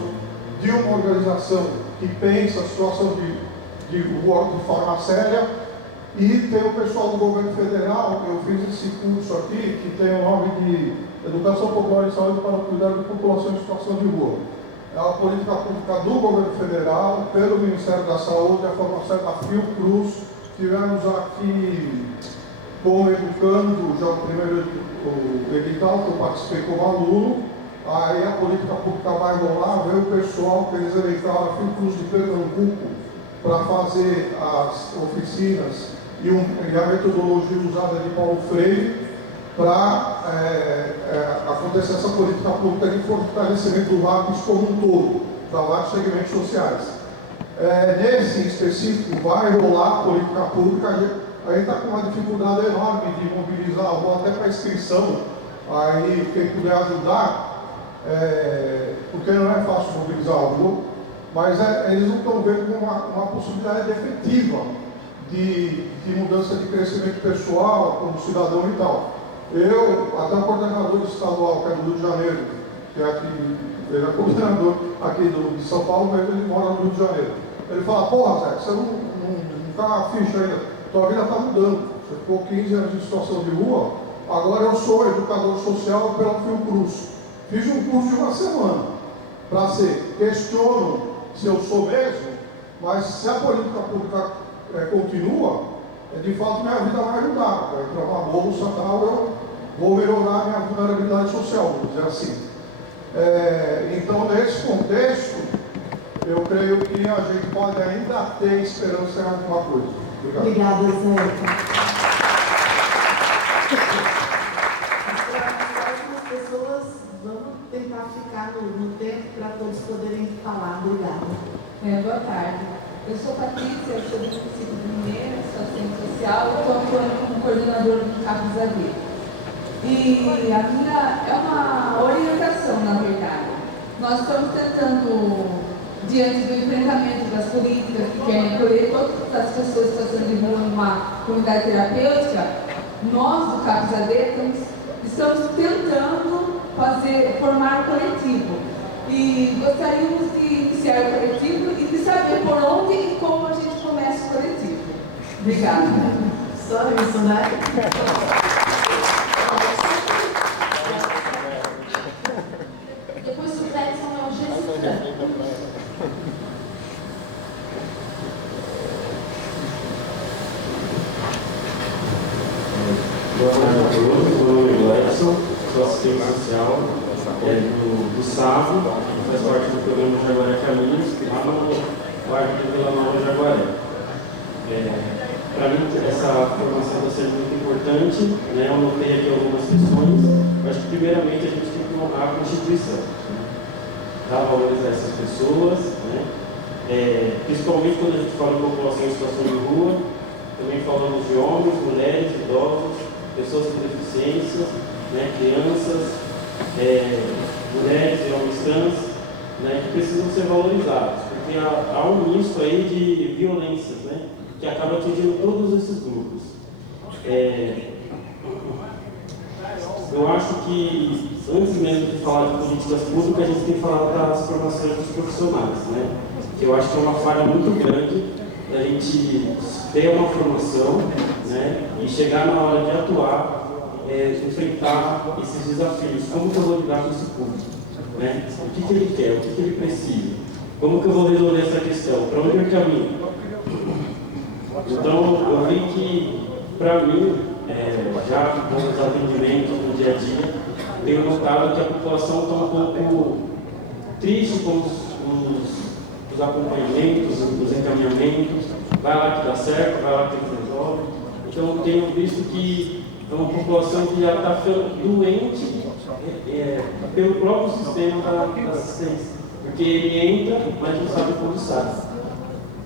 de uma organização que pensa a situação de rua de forma séria, e tem o pessoal do governo federal. Eu fiz esse curso aqui que tem o nome de Educação Popular e Saúde para o Cuidado da População em Situação de Rua. É uma política pública do governo federal, pelo Ministério da Saúde, a formação da Fiocruz. Tivemos aqui como educando, já o primeiro edital que eu participei como aluno, aí a política pública vai rolar, vem o pessoal que eles eleitaram a Fiocruz de Pernambuco para fazer as oficinas e a metodologia usada de Paulo Freire para acontecer essa política pública de fortalecimento do RAPS como um todo, para vários segmentos sociais. Nesse específico, vai rolar a política pública, a gente está com uma dificuldade enorme de mobilizar, vou até para inscrição, aí quem puder ajudar, porque não é fácil mobilizar a rua, mas eles não estão vendo como uma possibilidade efetiva de mudança de crescimento pessoal, como cidadão e tal. Eu, até o coordenador estadual, que é do Rio de Janeiro, que é aqui, ele é coordenador aqui de São Paulo, mas ele mora no Rio de Janeiro. Ele fala, porra, Zé, você não está ficha ainda, tua vida está mudando. Você ficou 15 anos de situação de rua, agora eu sou educador social pela Fiocruz. Fiz um curso de uma semana para ser, questiono se eu sou mesmo, mas se a política pública continua, de fato minha vida vai ajudar. Vai entrar uma bolsa e tal, eu vou melhorar a minha vulnerabilidade social, vamos dizer assim. Então, nesse contexto, eu creio que a gente pode ainda ter esperança em alguma coisa. Obrigado. Obrigada, Zé. As pessoas vão tentar ficar no tempo para todos poderem falar. Obrigada. Boa tarde. Eu sou Patrícia, eu sou do município de Mineira, sou assistente social e estou atuando como coordenador do CAPS AD. E a minha é uma orientação, na verdade. Nós estamos tentando, diante do enfrentamento das políticas que querem acolher todas as pessoas em situação de rua numa comunidade terapêutica, nós do CAPS AD estamos tentando formar um coletivo. E gostaríamos de iniciar o coletivo e de saber por onde e como a gente começa o coletivo. Obrigada. Só isso, né? Depois o Edson é o Jéssica. Boa tarde a todos, meu nome é Edson, sou assistente social do SAVO, que faz parte do programa Jaguaré Caminhos, lá no bairro de Vila Nova Jaguaré. Para mim, essa formação está sendo muito importante, né? Eu notei aqui algumas questões. Eu acho que, primeiramente, a gente tem que honrar a Constituição, né? Para valorizar essas pessoas, né? Principalmente quando a gente fala de população em situação de rua, também falamos de homens, mulheres, idosos, pessoas com deficiência, né? Crianças, mulheres e homens trans, né? Que precisam ser valorizados, porque há um misto aí de violências, né? Que acaba atingindo todos esses grupos. Eu acho que, antes mesmo de falar de políticas públicas, a gente tem que falar das formações dos profissionais, né? Que eu acho que é uma falha muito grande da gente ter uma formação, né? E chegar na hora de atuar, enfrentar esses desafios. Como que eu vou lidar com esse público? Né? O que ele quer? O que ele precisa? Como que eu vou resolver essa questão? Para onde eu caminho? Então, eu vi que, para mim, já com os atendimentos no dia a dia, tenho notado que a população está um pouco triste com os acompanhamentos, os encaminhamentos. Vai lá que dá certo, vai lá que resolve. Então, eu tenho visto que é uma população que já está ficando doente pelo próprio sistema da assistência. Porque ele entra, mas não sabe como sai.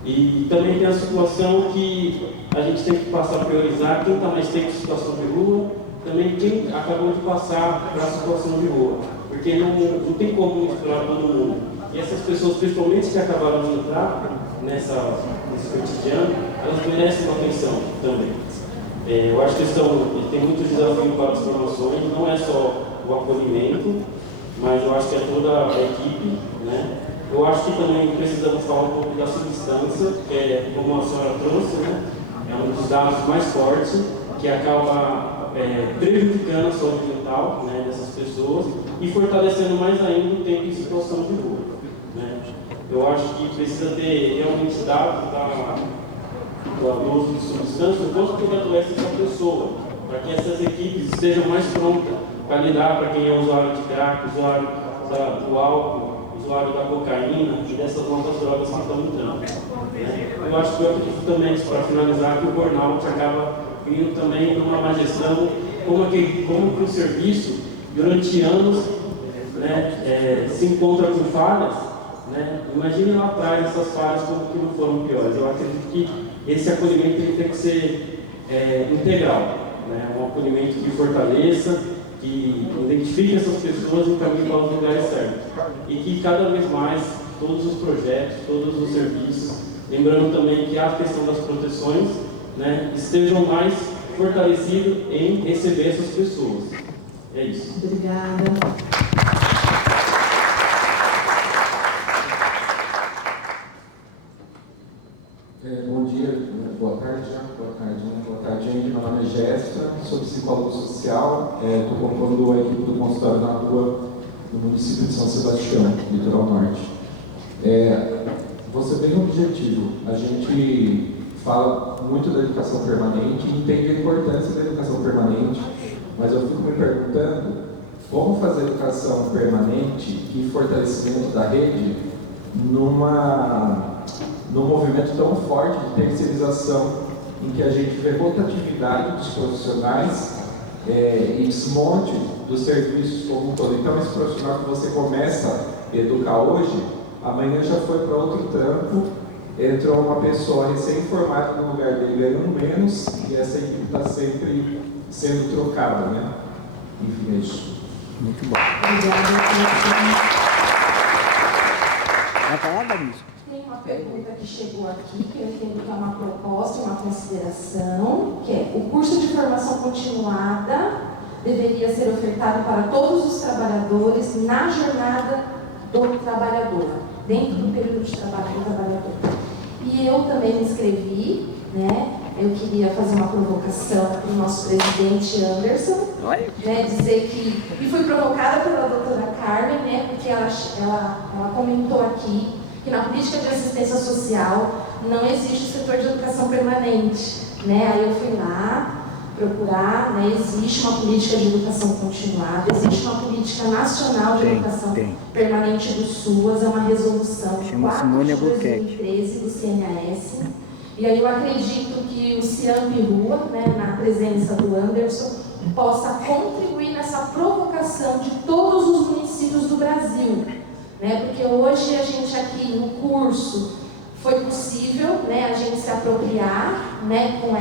E também tem a situação que a gente tem que passar a priorizar quem está mais tempo em situação de rua, também quem acabou de passar para a situação de rua. Porque não tem como misturar todo mundo. E essas pessoas, principalmente que acabaram de entrar nesse cotidiano, elas merecem uma atenção também. Eu acho que tem muitos desafios para as formações, não é só o acolhimento, mas eu acho que é toda a equipe, né? Eu acho que também precisamos falar um pouco da substância, que é, como a senhora trouxe, né? É um dos dados mais fortes, que acaba prejudicando a saúde mental, né, dessas pessoas e fortalecendo mais ainda o tempo em situação de rua, né? Eu acho que precisa ter realmente dados do abuso de substância, o quanto que adoece essa pessoa, para que essas equipes estejam mais prontas para lidar para quem é usuário de crack, usuário do álcool, usuário da cocaína e dessas novas drogas que estão entrando. Né? Eu acredito também, para finalizar, que o burnout acaba vindo também numa má gestão, como que o serviço, durante anos, né, se encontra com falhas. Né? Imagine lá atrás essas falhas como que não foram piores. Eu acredito que esse acolhimento ele tem que ser integral, né? Um acolhimento que fortaleça, que identifique essas pessoas e encaminhe para os lugares certos. E que cada vez mais todos os projetos, todos os serviços, lembrando também que a questão das proteções, né, estejam mais fortalecidos em receber essas pessoas. É isso. Obrigada. Bom dia, boa tarde, Andy. Meu nome é Jéssica, sou psicólogo social, estou compondo a equipe do consultório na rua no município de São Sebastião, litoral norte. Vou ser bem objetivo, a gente fala muito da educação permanente e entende a importância da educação permanente, mas eu fico me perguntando como fazer educação permanente e fortalecimento da rede num movimento tão forte de terceirização, em que a gente vê rotatividade dos profissionais e desmonte dos serviços como um todo. Então, esse profissional que você começa a educar hoje, amanhã já foi para outro trampo, entrou uma pessoa recém-formada no lugar dele ganhando menos, e essa equipe está sempre sendo trocada, né? Enfim, é isso. Muito bom. Vai falar, Danilo? Tem uma pergunta que chegou aqui, que eu entendo que é uma proposta, uma consideração, que é: o curso de formação continuada deveria ser ofertado para todos os trabalhadores na jornada do trabalhador, dentro do período de trabalho do trabalhador. E eu também me inscrevi, né? Eu queria fazer uma provocação para o nosso presidente Anderson, né? Dizer que, e fui provocada pela doutora Carmen, né? Porque ela comentou aqui que na política de assistência social não existe o setor de educação permanente, né? Aí eu fui lá procurar, né? Existe uma política de educação continuada, existe uma política nacional de educação permanente do SUAS, é uma resolução 4 de 2013 do CNAS. E aí eu acredito que o CIAMP Rua, né, na presença do Anderson, possa contribuir nessa provocação de todos os municípios do Brasil. Né, porque hoje a gente aqui no curso foi possível, né, a gente se apropriar, né, com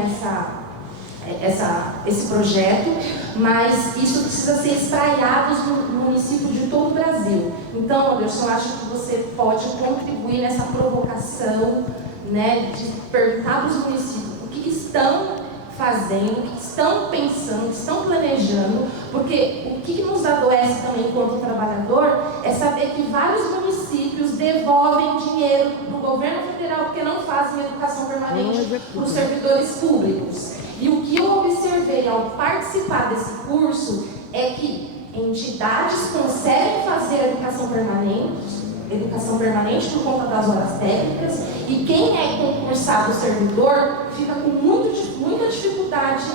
esse projeto, mas isso precisa ser espraiado no município de todo o Brasil. Então, Anderson, acho que você pode contribuir nessa provocação, né, de perguntar para os municípios o que estão fazendo, o que estão pensando, o que estão planejando, porque o que nos adoece também enquanto trabalhador é saber que vários municípios devolvem dinheiro para o governo federal porque não fazem educação permanente para os servidores públicos. E o que eu observei ao participar desse curso é que entidades conseguem fazer educação permanente por conta das horas técnicas, e quem é concursado servidor fica com muita dificuldade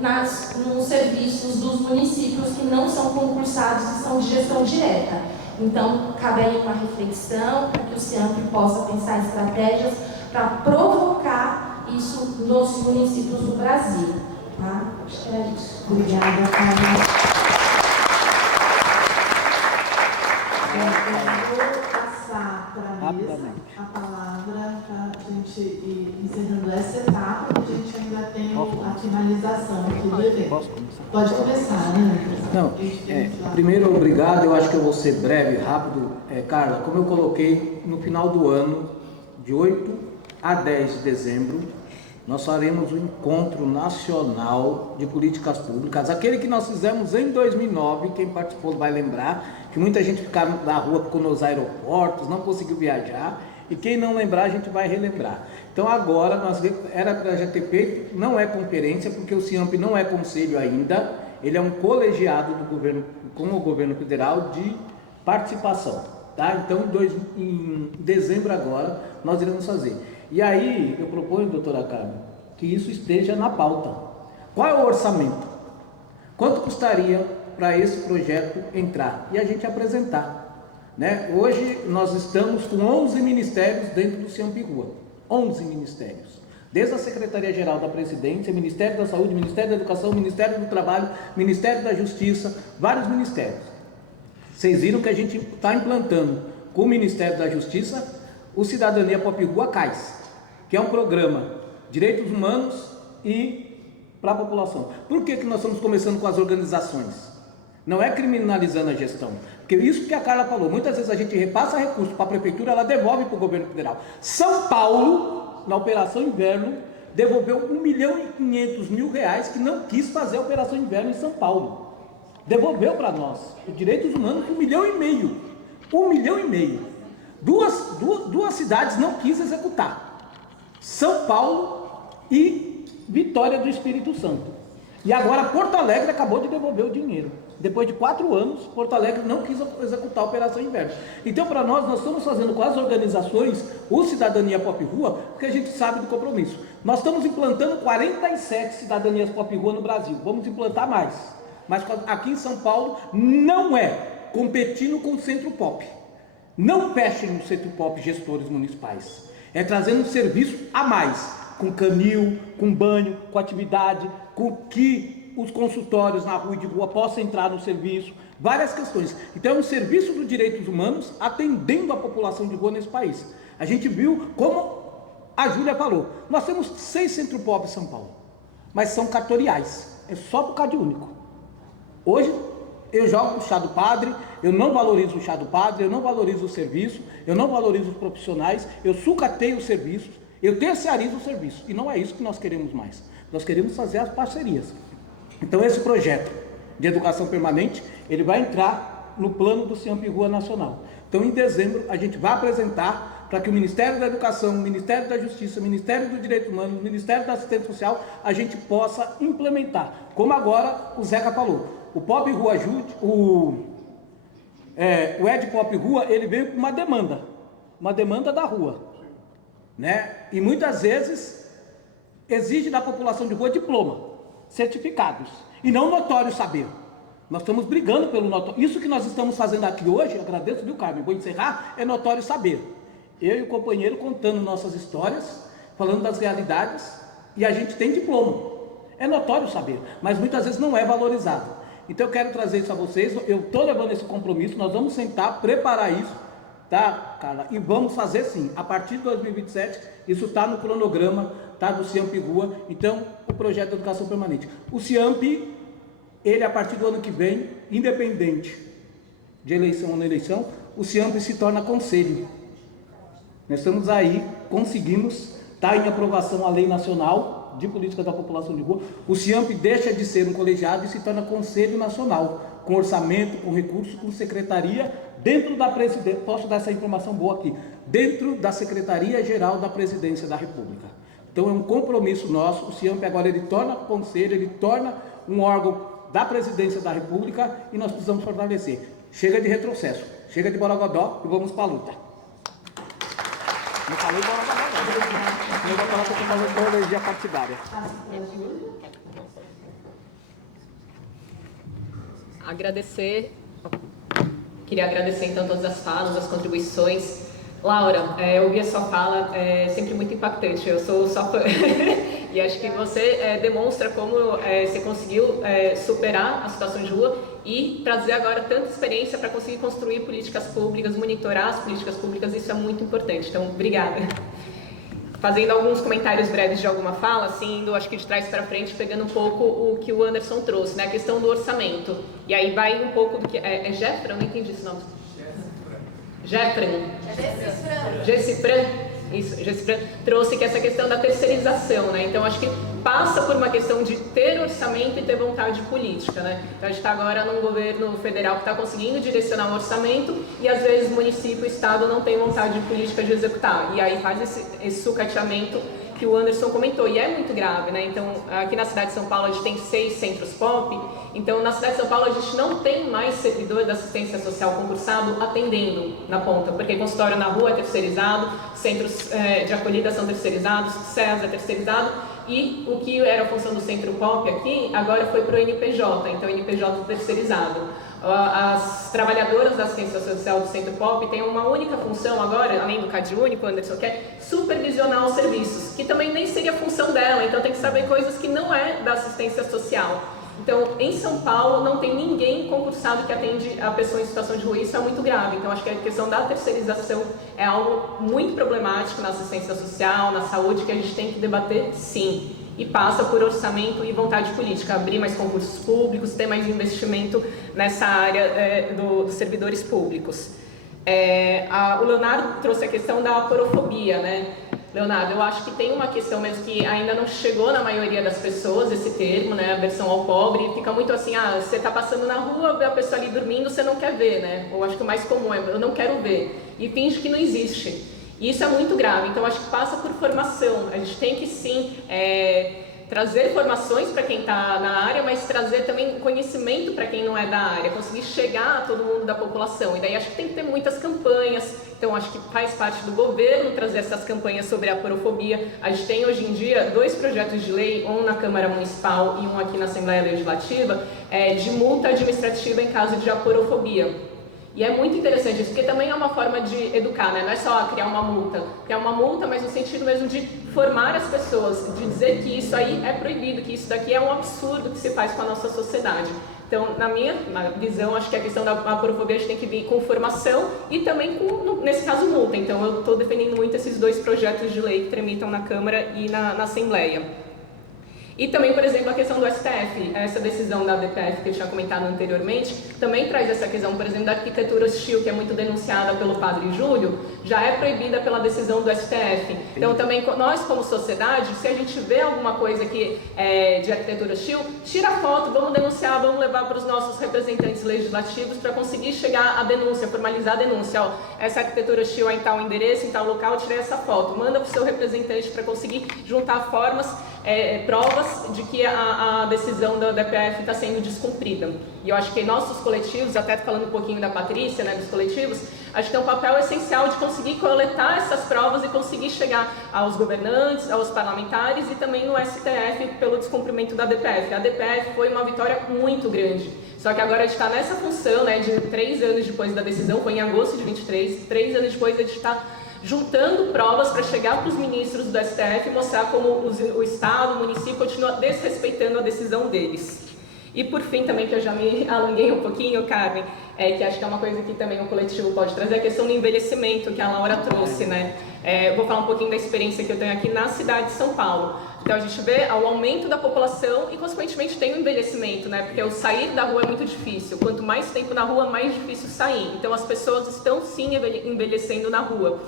nos serviços dos municípios que não são concursados e são de gestão direta. Então, cabe aí uma reflexão para que o CIAMP possa pensar em estratégias para provocar isso nos municípios do Brasil. Tá? Acho que era isso. Obrigada, Carla. Eu vou passar para a mesa a palavra para a gente ir encerrando essa etapa, porque a gente ainda tem a finalização aqui do evento. Pode começar, né? Não, primeiro, obrigado. Eu acho que eu vou ser breve, rápido. Carla, como eu coloquei, no final do ano, de 8 a 10 de dezembro, nós faremos o Encontro Nacional de Políticas Públicas, aquele que nós fizemos em 2009, quem participou vai lembrar, que muita gente ficava na rua nos aeroportos, não conseguiu viajar, e quem não lembrar, a gente vai relembrar. Então agora, era para já ter feito, não é conferência, porque o CIAMP não é conselho ainda, ele é um colegiado do governo, com o governo federal de participação, tá? Então em dezembro agora, nós iremos fazer. E aí, eu proponho, doutora Carmen, que isso esteja na pauta. Qual é o orçamento? Quanto custaria para esse projeto entrar e a gente apresentar, né? Hoje nós estamos com 11 ministérios dentro do CIAMP Rua, 11 ministérios, desde a Secretaria-Geral da Presidência, Ministério da Saúde, Ministério da Educação, Ministério do Trabalho, Ministério da Justiça, vários ministérios. Vocês viram que a gente está implantando com o Ministério da Justiça o Cidadania Pop Rua CAIS, que é um programa de direitos humanos e para a população. Por que nós estamos começando com as organizações? Não é criminalizando a gestão, porque isso que a Carla falou, muitas vezes a gente repassa recurso para a prefeitura, ela devolve para o governo federal. São Paulo, na Operação Inverno, devolveu R$1.500.000 que não quis fazer a Operação Inverno em São Paulo. Devolveu para nós, os direitos humanos, R$1,5 milhão. R$1,5 milhão. Duas cidades não quis executar. São Paulo e Vitória do Espírito Santo. E agora Porto Alegre acabou de devolver o dinheiro. Depois de 4 anos, Porto Alegre não quis executar a Operação Inverno. Então, para nós estamos fazendo com as organizações o Cidadania Pop Rua, porque a gente sabe do compromisso. Nós estamos implantando 47 cidadanias Pop Rua no Brasil. Vamos implantar mais. Mas aqui em São Paulo não é competindo com o Centro Pop. Não fechem no Centro Pop gestores municipais. É trazendo um serviço a mais, com canil, com banho, com atividade, com que os consultórios na rua e de rua possam entrar no serviço, várias questões. Então é um serviço dos direitos humanos atendendo a população de rua nesse país. A gente viu como a Júlia falou, nós temos 6 Centro Pop em São Paulo, mas são cartoriais, é só por Cade Único. Hoje eu jogo o chá do padre, eu não valorizo o chá do padre, eu não valorizo o serviço, eu não valorizo os profissionais, eu sucateio os serviços, eu terciarizo o serviço, e não é isso que nós queremos mais. Nós queremos fazer as parcerias. Então esse projeto de educação permanente, ele vai entrar no plano do CIAMP Rua Nacional. Então em dezembro a gente vai apresentar para que o Ministério da Educação, o Ministério da Justiça, o Ministério do Direito Humano, o Ministério da Assistência Social, a gente possa implementar. Como agora o Zeca falou, o Pop Rua Ajude, o Ed Pop Rua, ele veio com uma demanda da rua, né? E muitas vezes exige da população de rua diploma, certificados, e não notório saber. Nós estamos brigando pelo notório. Isso que nós estamos fazendo aqui hoje, agradeço, viu, Carmen? Vou encerrar, é notório saber. Eu e o companheiro contando nossas histórias, falando das realidades, e a gente tem diploma. É notório saber, mas muitas vezes não é valorizado. Então eu quero trazer isso a vocês, eu estou levando esse compromisso, nós vamos sentar, preparar isso, tá, Carla? E vamos fazer sim, a partir de 2027, isso está no cronograma, tá, do CIAMP Rua, então, o projeto de educação permanente. O CIAMP, ele a partir do ano que vem, independente de eleição ou não eleição, o CIAMP se torna conselho. Nós estamos aí, conseguimos, está em aprovação a lei nacional de política da população de rua, o CIAMP deixa de ser um colegiado e se torna conselho nacional, com orçamento, com recursos, com secretaria, dentro da presidência, posso dar essa informação boa aqui, dentro da Secretaria-Geral da Presidência da República. Então é um compromisso nosso, o CIAMP agora ele torna conselho, ele torna um órgão da Presidência da República e nós precisamos fortalecer. Chega de retrocesso, chega de borogodó e vamos para a luta. Não falei borogodó, não. Eu vou falar que eu estou fazendo com energia partidária. Queria agradecer então todas as falas, as contribuições. Laura, ouvir a sua fala é sempre muito impactante, eu sou só fã. E acho que você demonstra como você conseguiu superar a situação de rua e trazer agora tanta experiência para conseguir construir políticas públicas, monitorar as políticas públicas, isso é muito importante, então obrigada. Fazendo alguns comentários breves de alguma fala, assim, indo acho que de trás para frente, pegando um pouco o que o Anderson trouxe, né, a questão do orçamento. E aí vai um pouco do que... É Jeffran? Eu não entendi esse nome. Gessifran. Isso, Gessifran trouxe que essa questão da terceirização, né? Então acho que passa por uma questão de ter orçamento e ter vontade política, né? Então a gente está agora num governo federal que está conseguindo direcionar o orçamento e às vezes o município, o estado não tem vontade política de executar. E aí faz esse sucateamento que o Anderson comentou, e é muito grave, né? Então, aqui na cidade de São Paulo a gente tem 6 centros POP, então na cidade de São Paulo a gente não tem mais servidor da assistência social concursado atendendo na ponta, porque consultório na rua é terceirizado, centros de acolhida são terceirizados, SES é terceirizado, e o que era a função do Centro Pop aqui, agora foi para o NPJ, então NPJ terceirizado. As trabalhadoras da assistência social do Centro Pop têm uma única função agora, além do CAD único, Anderson, que é supervisionar os serviços, que também nem seria a função dela, então tem que saber coisas que não é da assistência social. Então, em São Paulo, não tem ninguém concursado que atende a pessoa em situação de rua, isso é muito grave. Então, acho que a questão da terceirização é algo muito problemático na assistência social, na saúde, que a gente tem que debater, sim. E passa por orçamento e vontade política, abrir mais concursos públicos, ter mais investimento nessa área dos servidores públicos. O Leonardo trouxe a questão da aporofobia, né? Leonardo, eu acho que tem uma questão mesmo que ainda não chegou na maioria das pessoas, esse termo, né, a versão ao pobre, fica muito assim, você está passando na rua, vê a pessoa ali dormindo, você não quer ver, né? Ou acho que o mais comum é, eu não quero ver, e finge que não existe. E isso é muito grave, então acho que passa por formação, a gente tem que sim trazer formações para quem está na área, mas trazer também conhecimento para quem não é da área, conseguir chegar a todo mundo da população. E daí acho que tem que ter muitas campanhas, então acho que faz parte do governo trazer essas campanhas sobre a aporofobia. A gente tem hoje em dia 2 projetos de lei, um na Câmara Municipal e um aqui na Assembleia Legislativa, de multa administrativa em caso de aporofobia. E é muito interessante isso, porque também é uma forma de educar, né? Não é só criar uma multa, mas no sentido mesmo de formar as pessoas, de dizer que isso aí é proibido, que isso daqui é um absurdo que se faz com a nossa sociedade. Então, na minha visão, acho que a questão da aporofobia a gente tem que vir com formação e também com, nesse caso, multa. Então, eu estou defendendo muito esses 2 projetos de lei que tramitam na Câmara e na Assembleia. E também, por exemplo, a questão do STF, essa decisão da DPF que eu tinha comentado anteriormente, também traz essa questão, por exemplo, da arquitetura hostil, que é muito denunciada pelo Padre Júlio, já é proibida pela decisão do STF. Então, também, nós como sociedade, se a gente vê alguma coisa que é de arquitetura hostil, tira a foto, vamos denunciar, vamos levar para os nossos representantes legislativos para conseguir chegar à denúncia, formalizar a denúncia. Ó, essa arquitetura hostil é em tal endereço, em tal local, tirei essa foto. Manda para o seu representante para conseguir juntar formas, provas de que a decisão da DPF está sendo descumprida. E eu acho que nossos coletivos, até falando um pouquinho da Patrícia, né, dos coletivos, acho que tem um papel essencial de conseguir coletar essas provas e conseguir chegar aos governantes, aos parlamentares e também no STF pelo descumprimento da DPF. A DPF foi uma vitória muito grande. Só que agora a gente está nessa função, né, de 3 anos depois da decisão, foi em agosto de 23, 3 anos depois a gente está juntando provas para chegar para os ministros do STF e mostrar como o Estado, o município continua desrespeitando a decisão deles. E por fim também, que eu já me alonguei um pouquinho, Carmen, que acho que é uma coisa que também o coletivo pode trazer, a questão do envelhecimento que a Laura trouxe, né? Eu vou falar um pouquinho da experiência que eu tenho aqui na cidade de São Paulo. Então a gente vê o aumento da população e consequentemente tem o envelhecimento, né? Porque o sair da rua é muito difícil. Quanto mais tempo na rua, mais difícil sair. Então as pessoas estão sim envelhecendo na rua.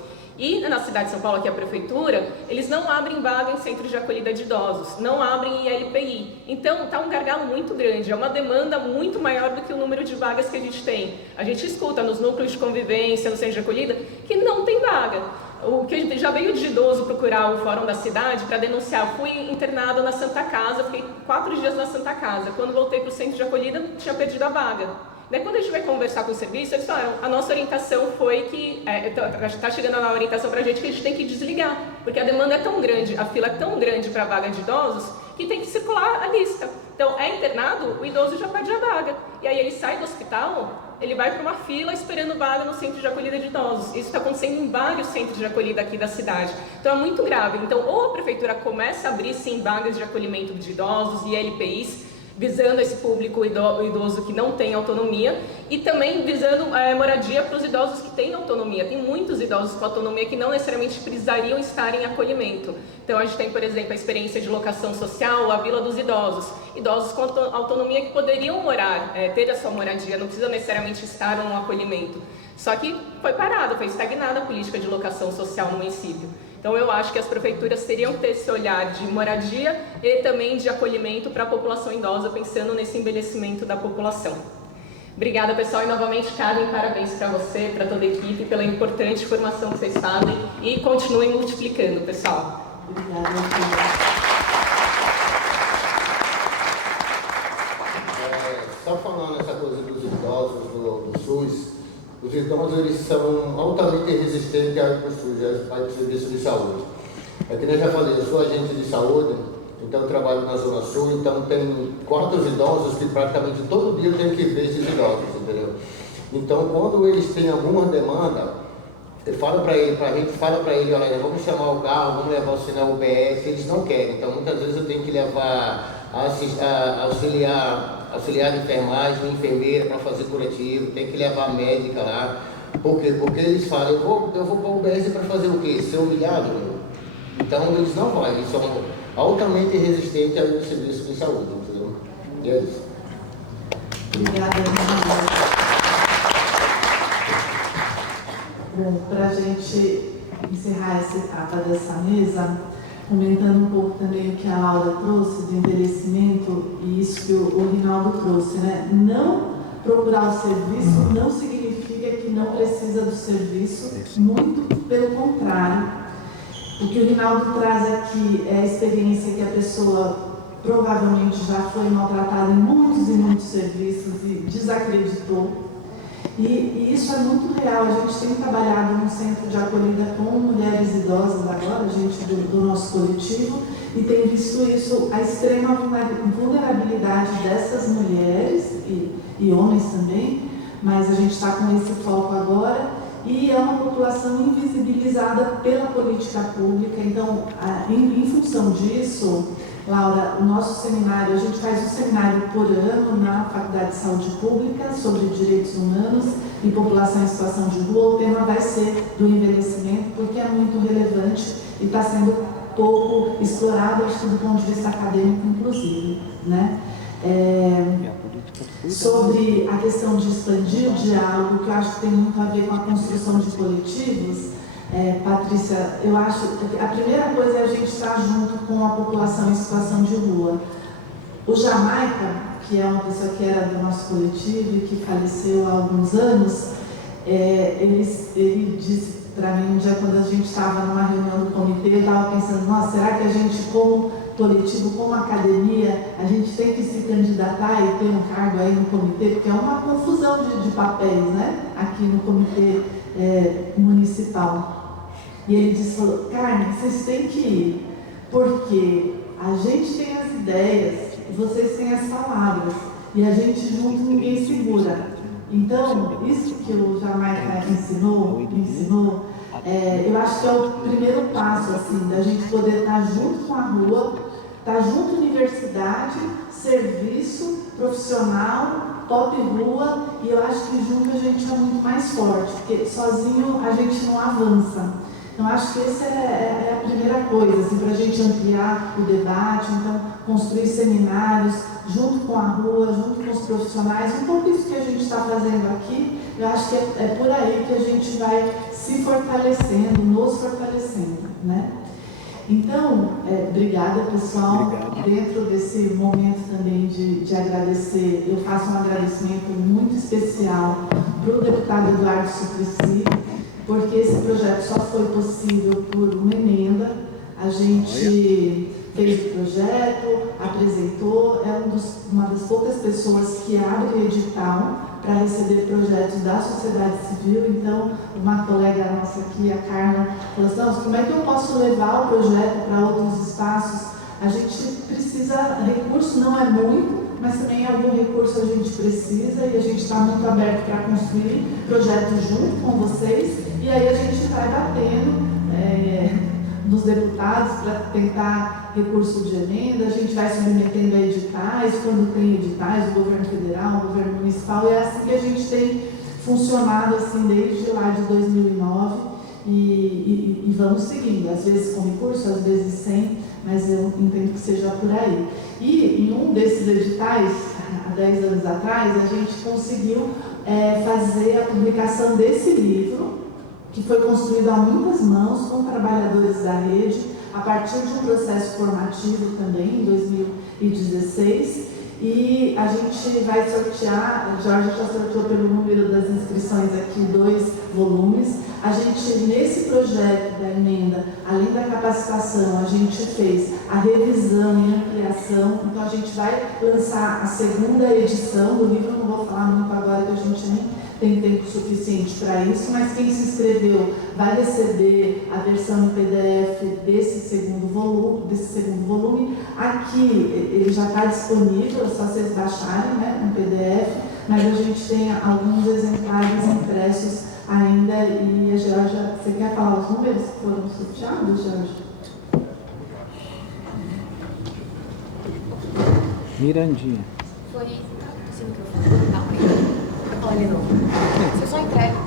E na cidade de São Paulo, aqui a prefeitura, eles não abrem vaga em centros de acolhida de idosos, não abrem ILPI. Então, está um gargalo muito grande, é uma demanda muito maior do que o número de vagas que a gente tem. A gente escuta nos núcleos de convivência, no centro de acolhida, que não tem vaga. O que já veio de idoso procurar o fórum da cidade para denunciar. Fui internado na Santa Casa, fiquei 4 dias na Santa Casa. Quando voltei para o centro de acolhida, tinha perdido a vaga. Daí, quando a gente vai conversar com o serviço, eles falaram, a nossa orientação foi que, está chegando na orientação para a gente que a gente tem que desligar, porque a demanda é tão grande, a fila é tão grande para a vaga de idosos, que tem que circular a lista. Então, é internado, o idoso já perde a vaga. E aí ele sai do hospital, ele vai para uma fila esperando vaga no centro de acolhida de idosos. Isso está acontecendo em vários centros de acolhida aqui da cidade. Então, é muito grave. Então, ou a prefeitura começa a abrir, sim, vagas de acolhimento de idosos e LPIs, visando esse público idoso que não tem autonomia e também visando moradia para os idosos que têm autonomia. Tem muitos idosos com autonomia que não necessariamente precisariam estar em acolhimento. Então a gente tem, por exemplo, a experiência de locação social, a Vila dos Idosos. Idosos com autonomia que poderiam morar, ter a sua moradia, não precisa necessariamente estar num acolhimento. Só que foi parada, foi estagnada a política de locação social no município. Então eu acho que as prefeituras teriam que ter esse olhar de moradia e também de acolhimento para a população idosa, pensando nesse envelhecimento da população. Obrigada, pessoal, e novamente, Carmen, parabéns para você, para toda a equipe, pela importante formação que vocês fazem e continuem multiplicando, pessoal. Obrigada, só falando essa coisa dos idosos do SUS, os idosos eles são altamente resistentes ao SUS, ao serviço de saúde. É que nem eu já falei, eu sou agente de saúde Então eu trabalho na Zona Sul, então tem quartos idosos que praticamente todo dia eu tenho que ver esses idosos, entendeu? Então quando eles têm alguma demanda, eu falo para ele, a gente fala para ele, olha, vamos chamar o carro, vamos levar o sinal UBS, eles não querem. Então muitas vezes eu tenho que levar auxiliar de enfermagem, enfermeira para fazer curativo, tem que levar a médica lá. Por quê? Porque eles falam, eu vou para o UBS para fazer o quê? Ser humilhado? Então eles não vão, eles são altamente resistentes ao serviço de saúde, entendeu? E é isso. Obrigada, bom, para a gente encerrar essa etapa dessa mesa, comentando um pouco também o que a Laura trouxe do envelhecimento e isso que o Rinaldo trouxe, né? Não procurar o serviço não significa que não precisa do serviço, muito pelo contrário. O que o Rinaldo traz aqui é a experiência que a pessoa provavelmente já foi maltratada em muitos e muitos serviços e desacreditou. E isso é muito real. A gente tem trabalhado num centro de acolhida com mulheres idosas agora, a gente do nosso coletivo, e tem visto isso, a extrema vulnerabilidade dessas mulheres e homens também, mas a gente está com esse foco agora, e é uma população invisibilizada pela política pública. Então, em função disso, Laura, o nosso seminário, a gente faz um seminário por ano na Faculdade de Saúde Pública sobre direitos humanos e população em situação de rua. O tema vai ser do envelhecimento, porque é muito relevante e está sendo pouco explorado, acho que do ponto de vista acadêmico, inclusive, né? Sobre a questão de expandir o diálogo, que eu acho que tem muito a ver com a construção de coletivos, Patrícia, eu acho que a primeira coisa é a gente estar junto com a população em situação de rua. O Jamaica, que é uma pessoa que era do nosso coletivo e que faleceu há alguns anos, ele disse para mim um dia, quando a gente estava numa reunião do comitê, eu estava pensando, nossa, será que a gente, como coletivo, como academia, a gente tem que se candidatar e ter um cargo aí no comitê, porque é uma confusão de papéis, né, aqui no comitê municipal. E ele disse, Carmen, vocês têm que ir, porque a gente tem as ideias, vocês têm as palavras, e a gente junto ninguém segura. Então, isso que o Jamaica ensinou, eu acho que é o primeiro passo, assim, da gente poder estar junto com a rua, estar junto universidade, serviço, profissional, top rua, e eu acho que junto a gente é muito mais forte, porque sozinho a gente não avança. Então, acho que essa é a primeira coisa, assim, para a gente ampliar o debate, então, construir seminários junto com a rua, junto com os profissionais, um pouco isso que a gente está fazendo aqui, eu acho que é por aí que a gente vai se fortalecendo, nos fortalecendo, né? Então, obrigada, pessoal. Obrigado. Dentro desse momento também de agradecer, eu faço um agradecimento muito especial para o deputado Eduardo Suplicy, porque esse projeto só foi possível por uma emenda. A gente fez o projeto, apresentou, é uma das poucas pessoas que abre edital para receber projetos da sociedade civil. Então, uma colega nossa aqui, a Carla, falou assim, não, como é que eu posso levar o projeto para outros espaços? A gente precisa, recurso não é muito, mas também algum recurso a gente precisa, e a gente está muito aberto para construir projetos junto com vocês, e aí a gente vai batendo nos deputados para tentar recurso de emenda, a gente vai submetendo a editais, quando tem editais, do governo federal, do governo municipal, e é assim que a gente tem funcionado assim, desde lá de 2009, e vamos seguindo, às vezes com recurso, às vezes sem, mas eu entendo que seja por aí. E em um desses editais, há 10 anos atrás, a gente conseguiu fazer a publicação desse livro, que foi construído a muitas mãos com trabalhadores da rede, a partir de um processo formativo também, em 2016, e a gente vai sortear, a Jorge já sorteou pelo número das inscrições aqui 2 volumes. A gente, nesse projeto da emenda, além da capacitação, a gente fez a revisão e ampliação, então a gente vai lançar a segunda edição do livro, não vou falar muito agora que a gente nem tem tempo suficiente para isso, mas quem se inscreveu vai receber a versão em PDF desse segundo volume. Aqui ele já está disponível, é só vocês baixarem, né, no PDF, mas a gente tem alguns exemplares impressos ainda. E a Georgia, você quer falar os números que foram sorteados, Georgia? Mirandinha. Foi esse microfone. Não, olha, não. Você só entrega.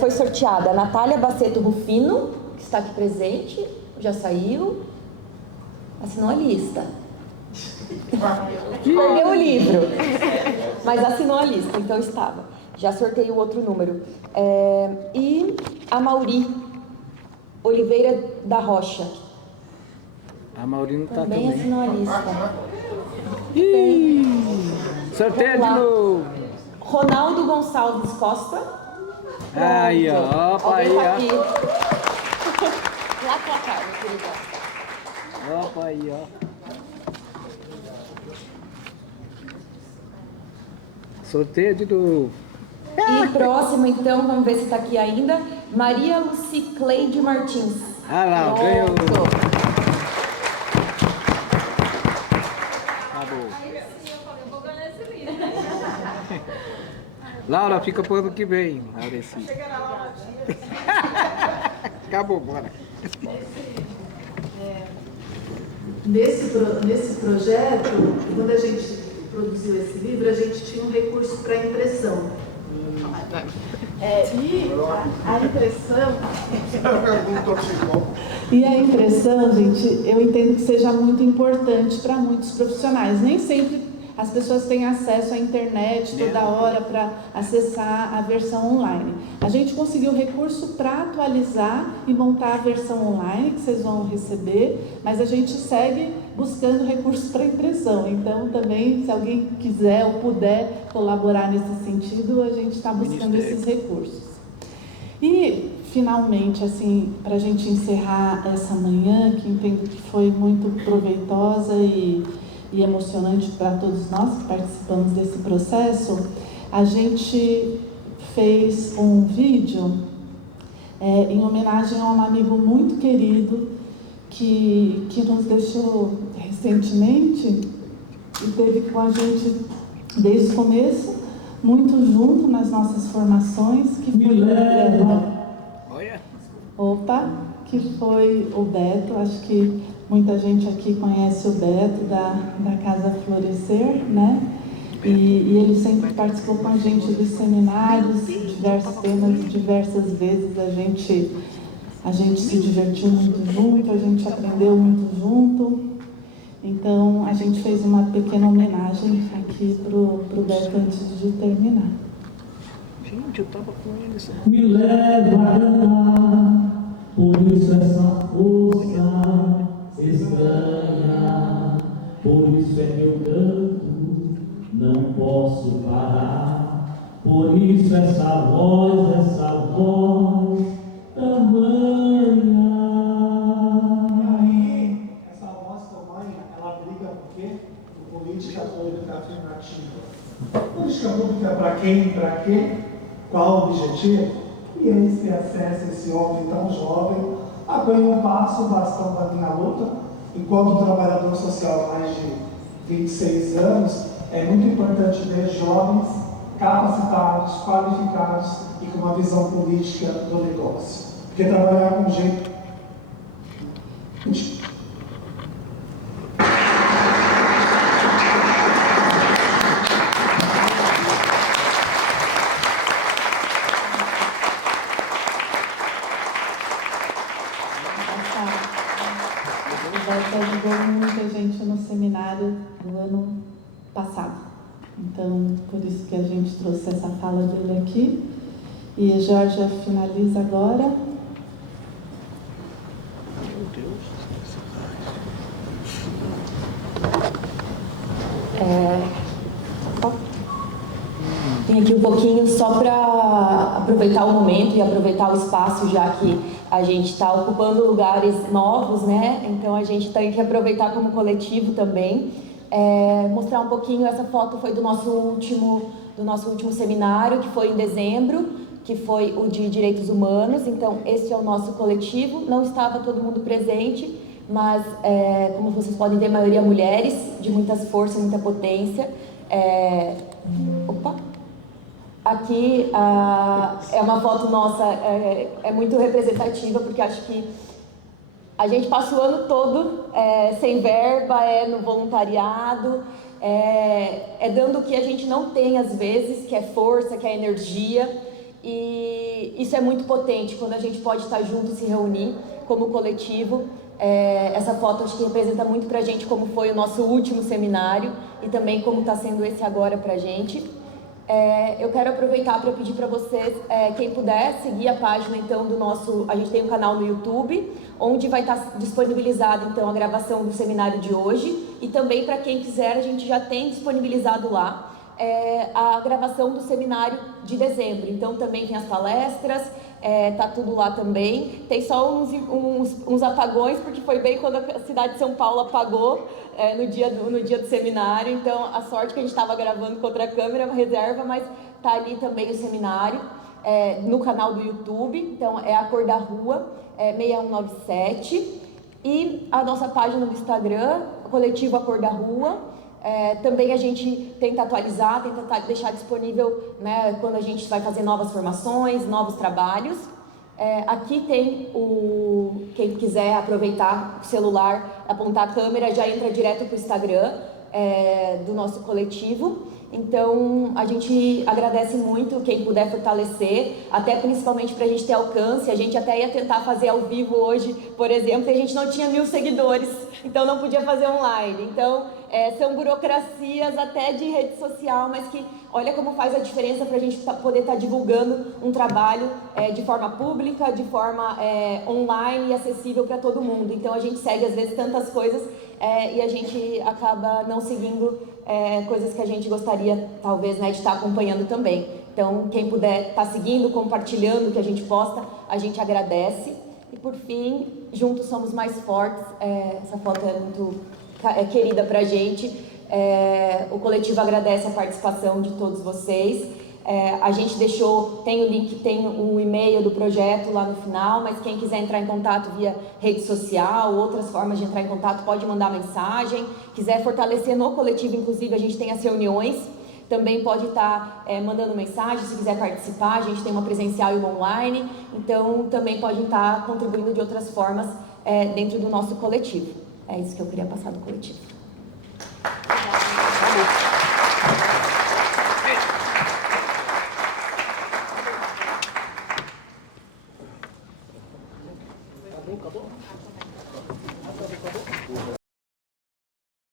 Foi sorteada a Natália Baceto Rufino, que está aqui presente, já saiu, assinou a lista. Perdeu o livro, mas assinou a lista, então estava. Já sorteio o outro número. E a Mauri Oliveira da Rocha. A Mauri não está também. Também assinou a lista. Sorteio de novo. Ronaldo Gonçalves Costa. Aí, ó. Opa, aí, ó. Lá com a cara, querida. Opa, aí, ó. Sorteio de novo. E próximo, então, vamos ver se está aqui ainda. Maria Lucicleide Martins. Ah lá, ganhou. Laura, fica pro ano que vem. Laureci. Acabou, bora. Nesse projeto, quando a gente produziu esse livro, a gente tinha um recurso para impressão. E a impressão... E a impressão, gente, eu entendo que seja muito importante para muitos profissionais. Nem sempre as pessoas têm acesso à internet toda hora para acessar a versão online. A gente conseguiu recurso para atualizar e montar a versão online que vocês vão receber, mas a gente segue buscando recursos para impressão. Então, também, se alguém quiser ou puder colaborar nesse sentido, a gente está buscando esses recursos. E, finalmente, assim, para a gente encerrar essa manhã, que entendo que foi muito proveitosa e emocionante para todos nós que participamos desse processo, a gente fez um vídeo em homenagem a um amigo muito querido que nos deixou recentemente e esteve com a gente desde o começo, muito junto nas nossas formações, que que foi o Beto. Acho que muita gente aqui conhece o Beto da Casa Florescer, né? E ele sempre participou com a gente dos seminários, diversos temas, diversas vezes a gente se divertiu muito junto, a gente aprendeu muito junto. Então, a gente fez uma pequena homenagem aqui pro Beto antes de terminar. Gente, eu tava com ele. Me leva a cantar, por isso essa força estranha, por isso é que eu canto, não posso parar, por isso essa voz tamanha. E aí, essa voz tamanha, ela briga por quê? Por política pública afirmativa. Política pública para quem, para quê? Qual o objetivo? E eis que acessa esse homem tão jovem a ganhar um passo, bastão da minha luta. Enquanto trabalhador social há mais de 26 anos, é muito importante ver jovens capacitados, qualificados e com uma visão política do negócio. Porque trabalhar com jeito... Ajudou muita gente no seminário do ano passado. Então, por isso que a gente trouxe essa fala dele aqui. E a Georgia finaliza agora. Meu Deus. Tem aqui um pouquinho só para aproveitar o momento e aproveitar o espaço, já que a gente está ocupando lugares novos, né? Então a gente tem que aproveitar como coletivo também. Mostrar um pouquinho, essa foto foi do nosso último seminário, que foi em dezembro, que foi o de Direitos Humanos. Então esse é o nosso coletivo, não estava todo mundo presente, mas como vocês podem ver, a maioria mulheres, de muitas forças, muita potência. Aqui é uma foto nossa, é muito representativa, porque acho que a gente passa o ano todo sem verba, no voluntariado, dando o que a gente não tem às vezes, que é força, que é energia, e isso é muito potente quando a gente pode estar junto e se reunir como coletivo. Essa foto acho que representa muito pra gente como foi o nosso último seminário e também como está sendo esse agora pra gente. Eu quero aproveitar para pedir para vocês, quem puder, seguir a página então do nosso... A gente tem um canal no YouTube, onde vai estar disponibilizado então a gravação do seminário de hoje, e também para quem quiser, a gente já tem disponibilizado lá a gravação do seminário de dezembro. Então também tem as palestras, tá tudo lá também. Tem só uns apagões, porque foi bem quando a cidade de São Paulo apagou no dia do seminário. Então a sorte que a gente estava gravando com outra câmera, reserva, mas tá ali também o seminário no canal do YouTube. Então é A Cor da Rua, 6197. E a nossa página do Instagram, Coletivo A Cor da Rua. Também a gente tenta atualizar, tenta deixar disponível, né, quando a gente vai fazer novas formações, novos trabalhos. Aqui tem quem quiser aproveitar o celular, apontar a câmera, já entra direto para o Instagram do nosso coletivo. Então a gente agradece muito quem puder fortalecer, até principalmente para a gente ter alcance. A gente até ia tentar fazer ao vivo hoje, por exemplo, e a gente não tinha 1000 seguidores, então não podia fazer online. Então são burocracias até de rede social, mas que olha como faz a diferença para a gente poder estar divulgando um trabalho de forma pública, de forma online e acessível para todo mundo. Então a gente segue às vezes tantas coisas e a gente acaba não seguindo coisas que a gente gostaria talvez, né, de estar acompanhando também. Então quem puder estar seguindo, compartilhando o que a gente posta, a gente agradece. E por fim, juntos somos mais fortes. Essa foto é muito querida pra gente. O coletivo agradece a participação de todos vocês. A gente tem o link, tem o e-mail do projeto lá no final, mas quem quiser entrar em contato via rede social, outras formas de entrar em contato, pode mandar mensagem. Quiser fortalecer no coletivo, inclusive, a gente tem as reuniões, também pode estar mandando mensagem, se quiser participar, a gente tem uma presencial e uma online, então também pode estar contribuindo de outras formas dentro do nosso coletivo. É isso que eu queria passar do coletivo.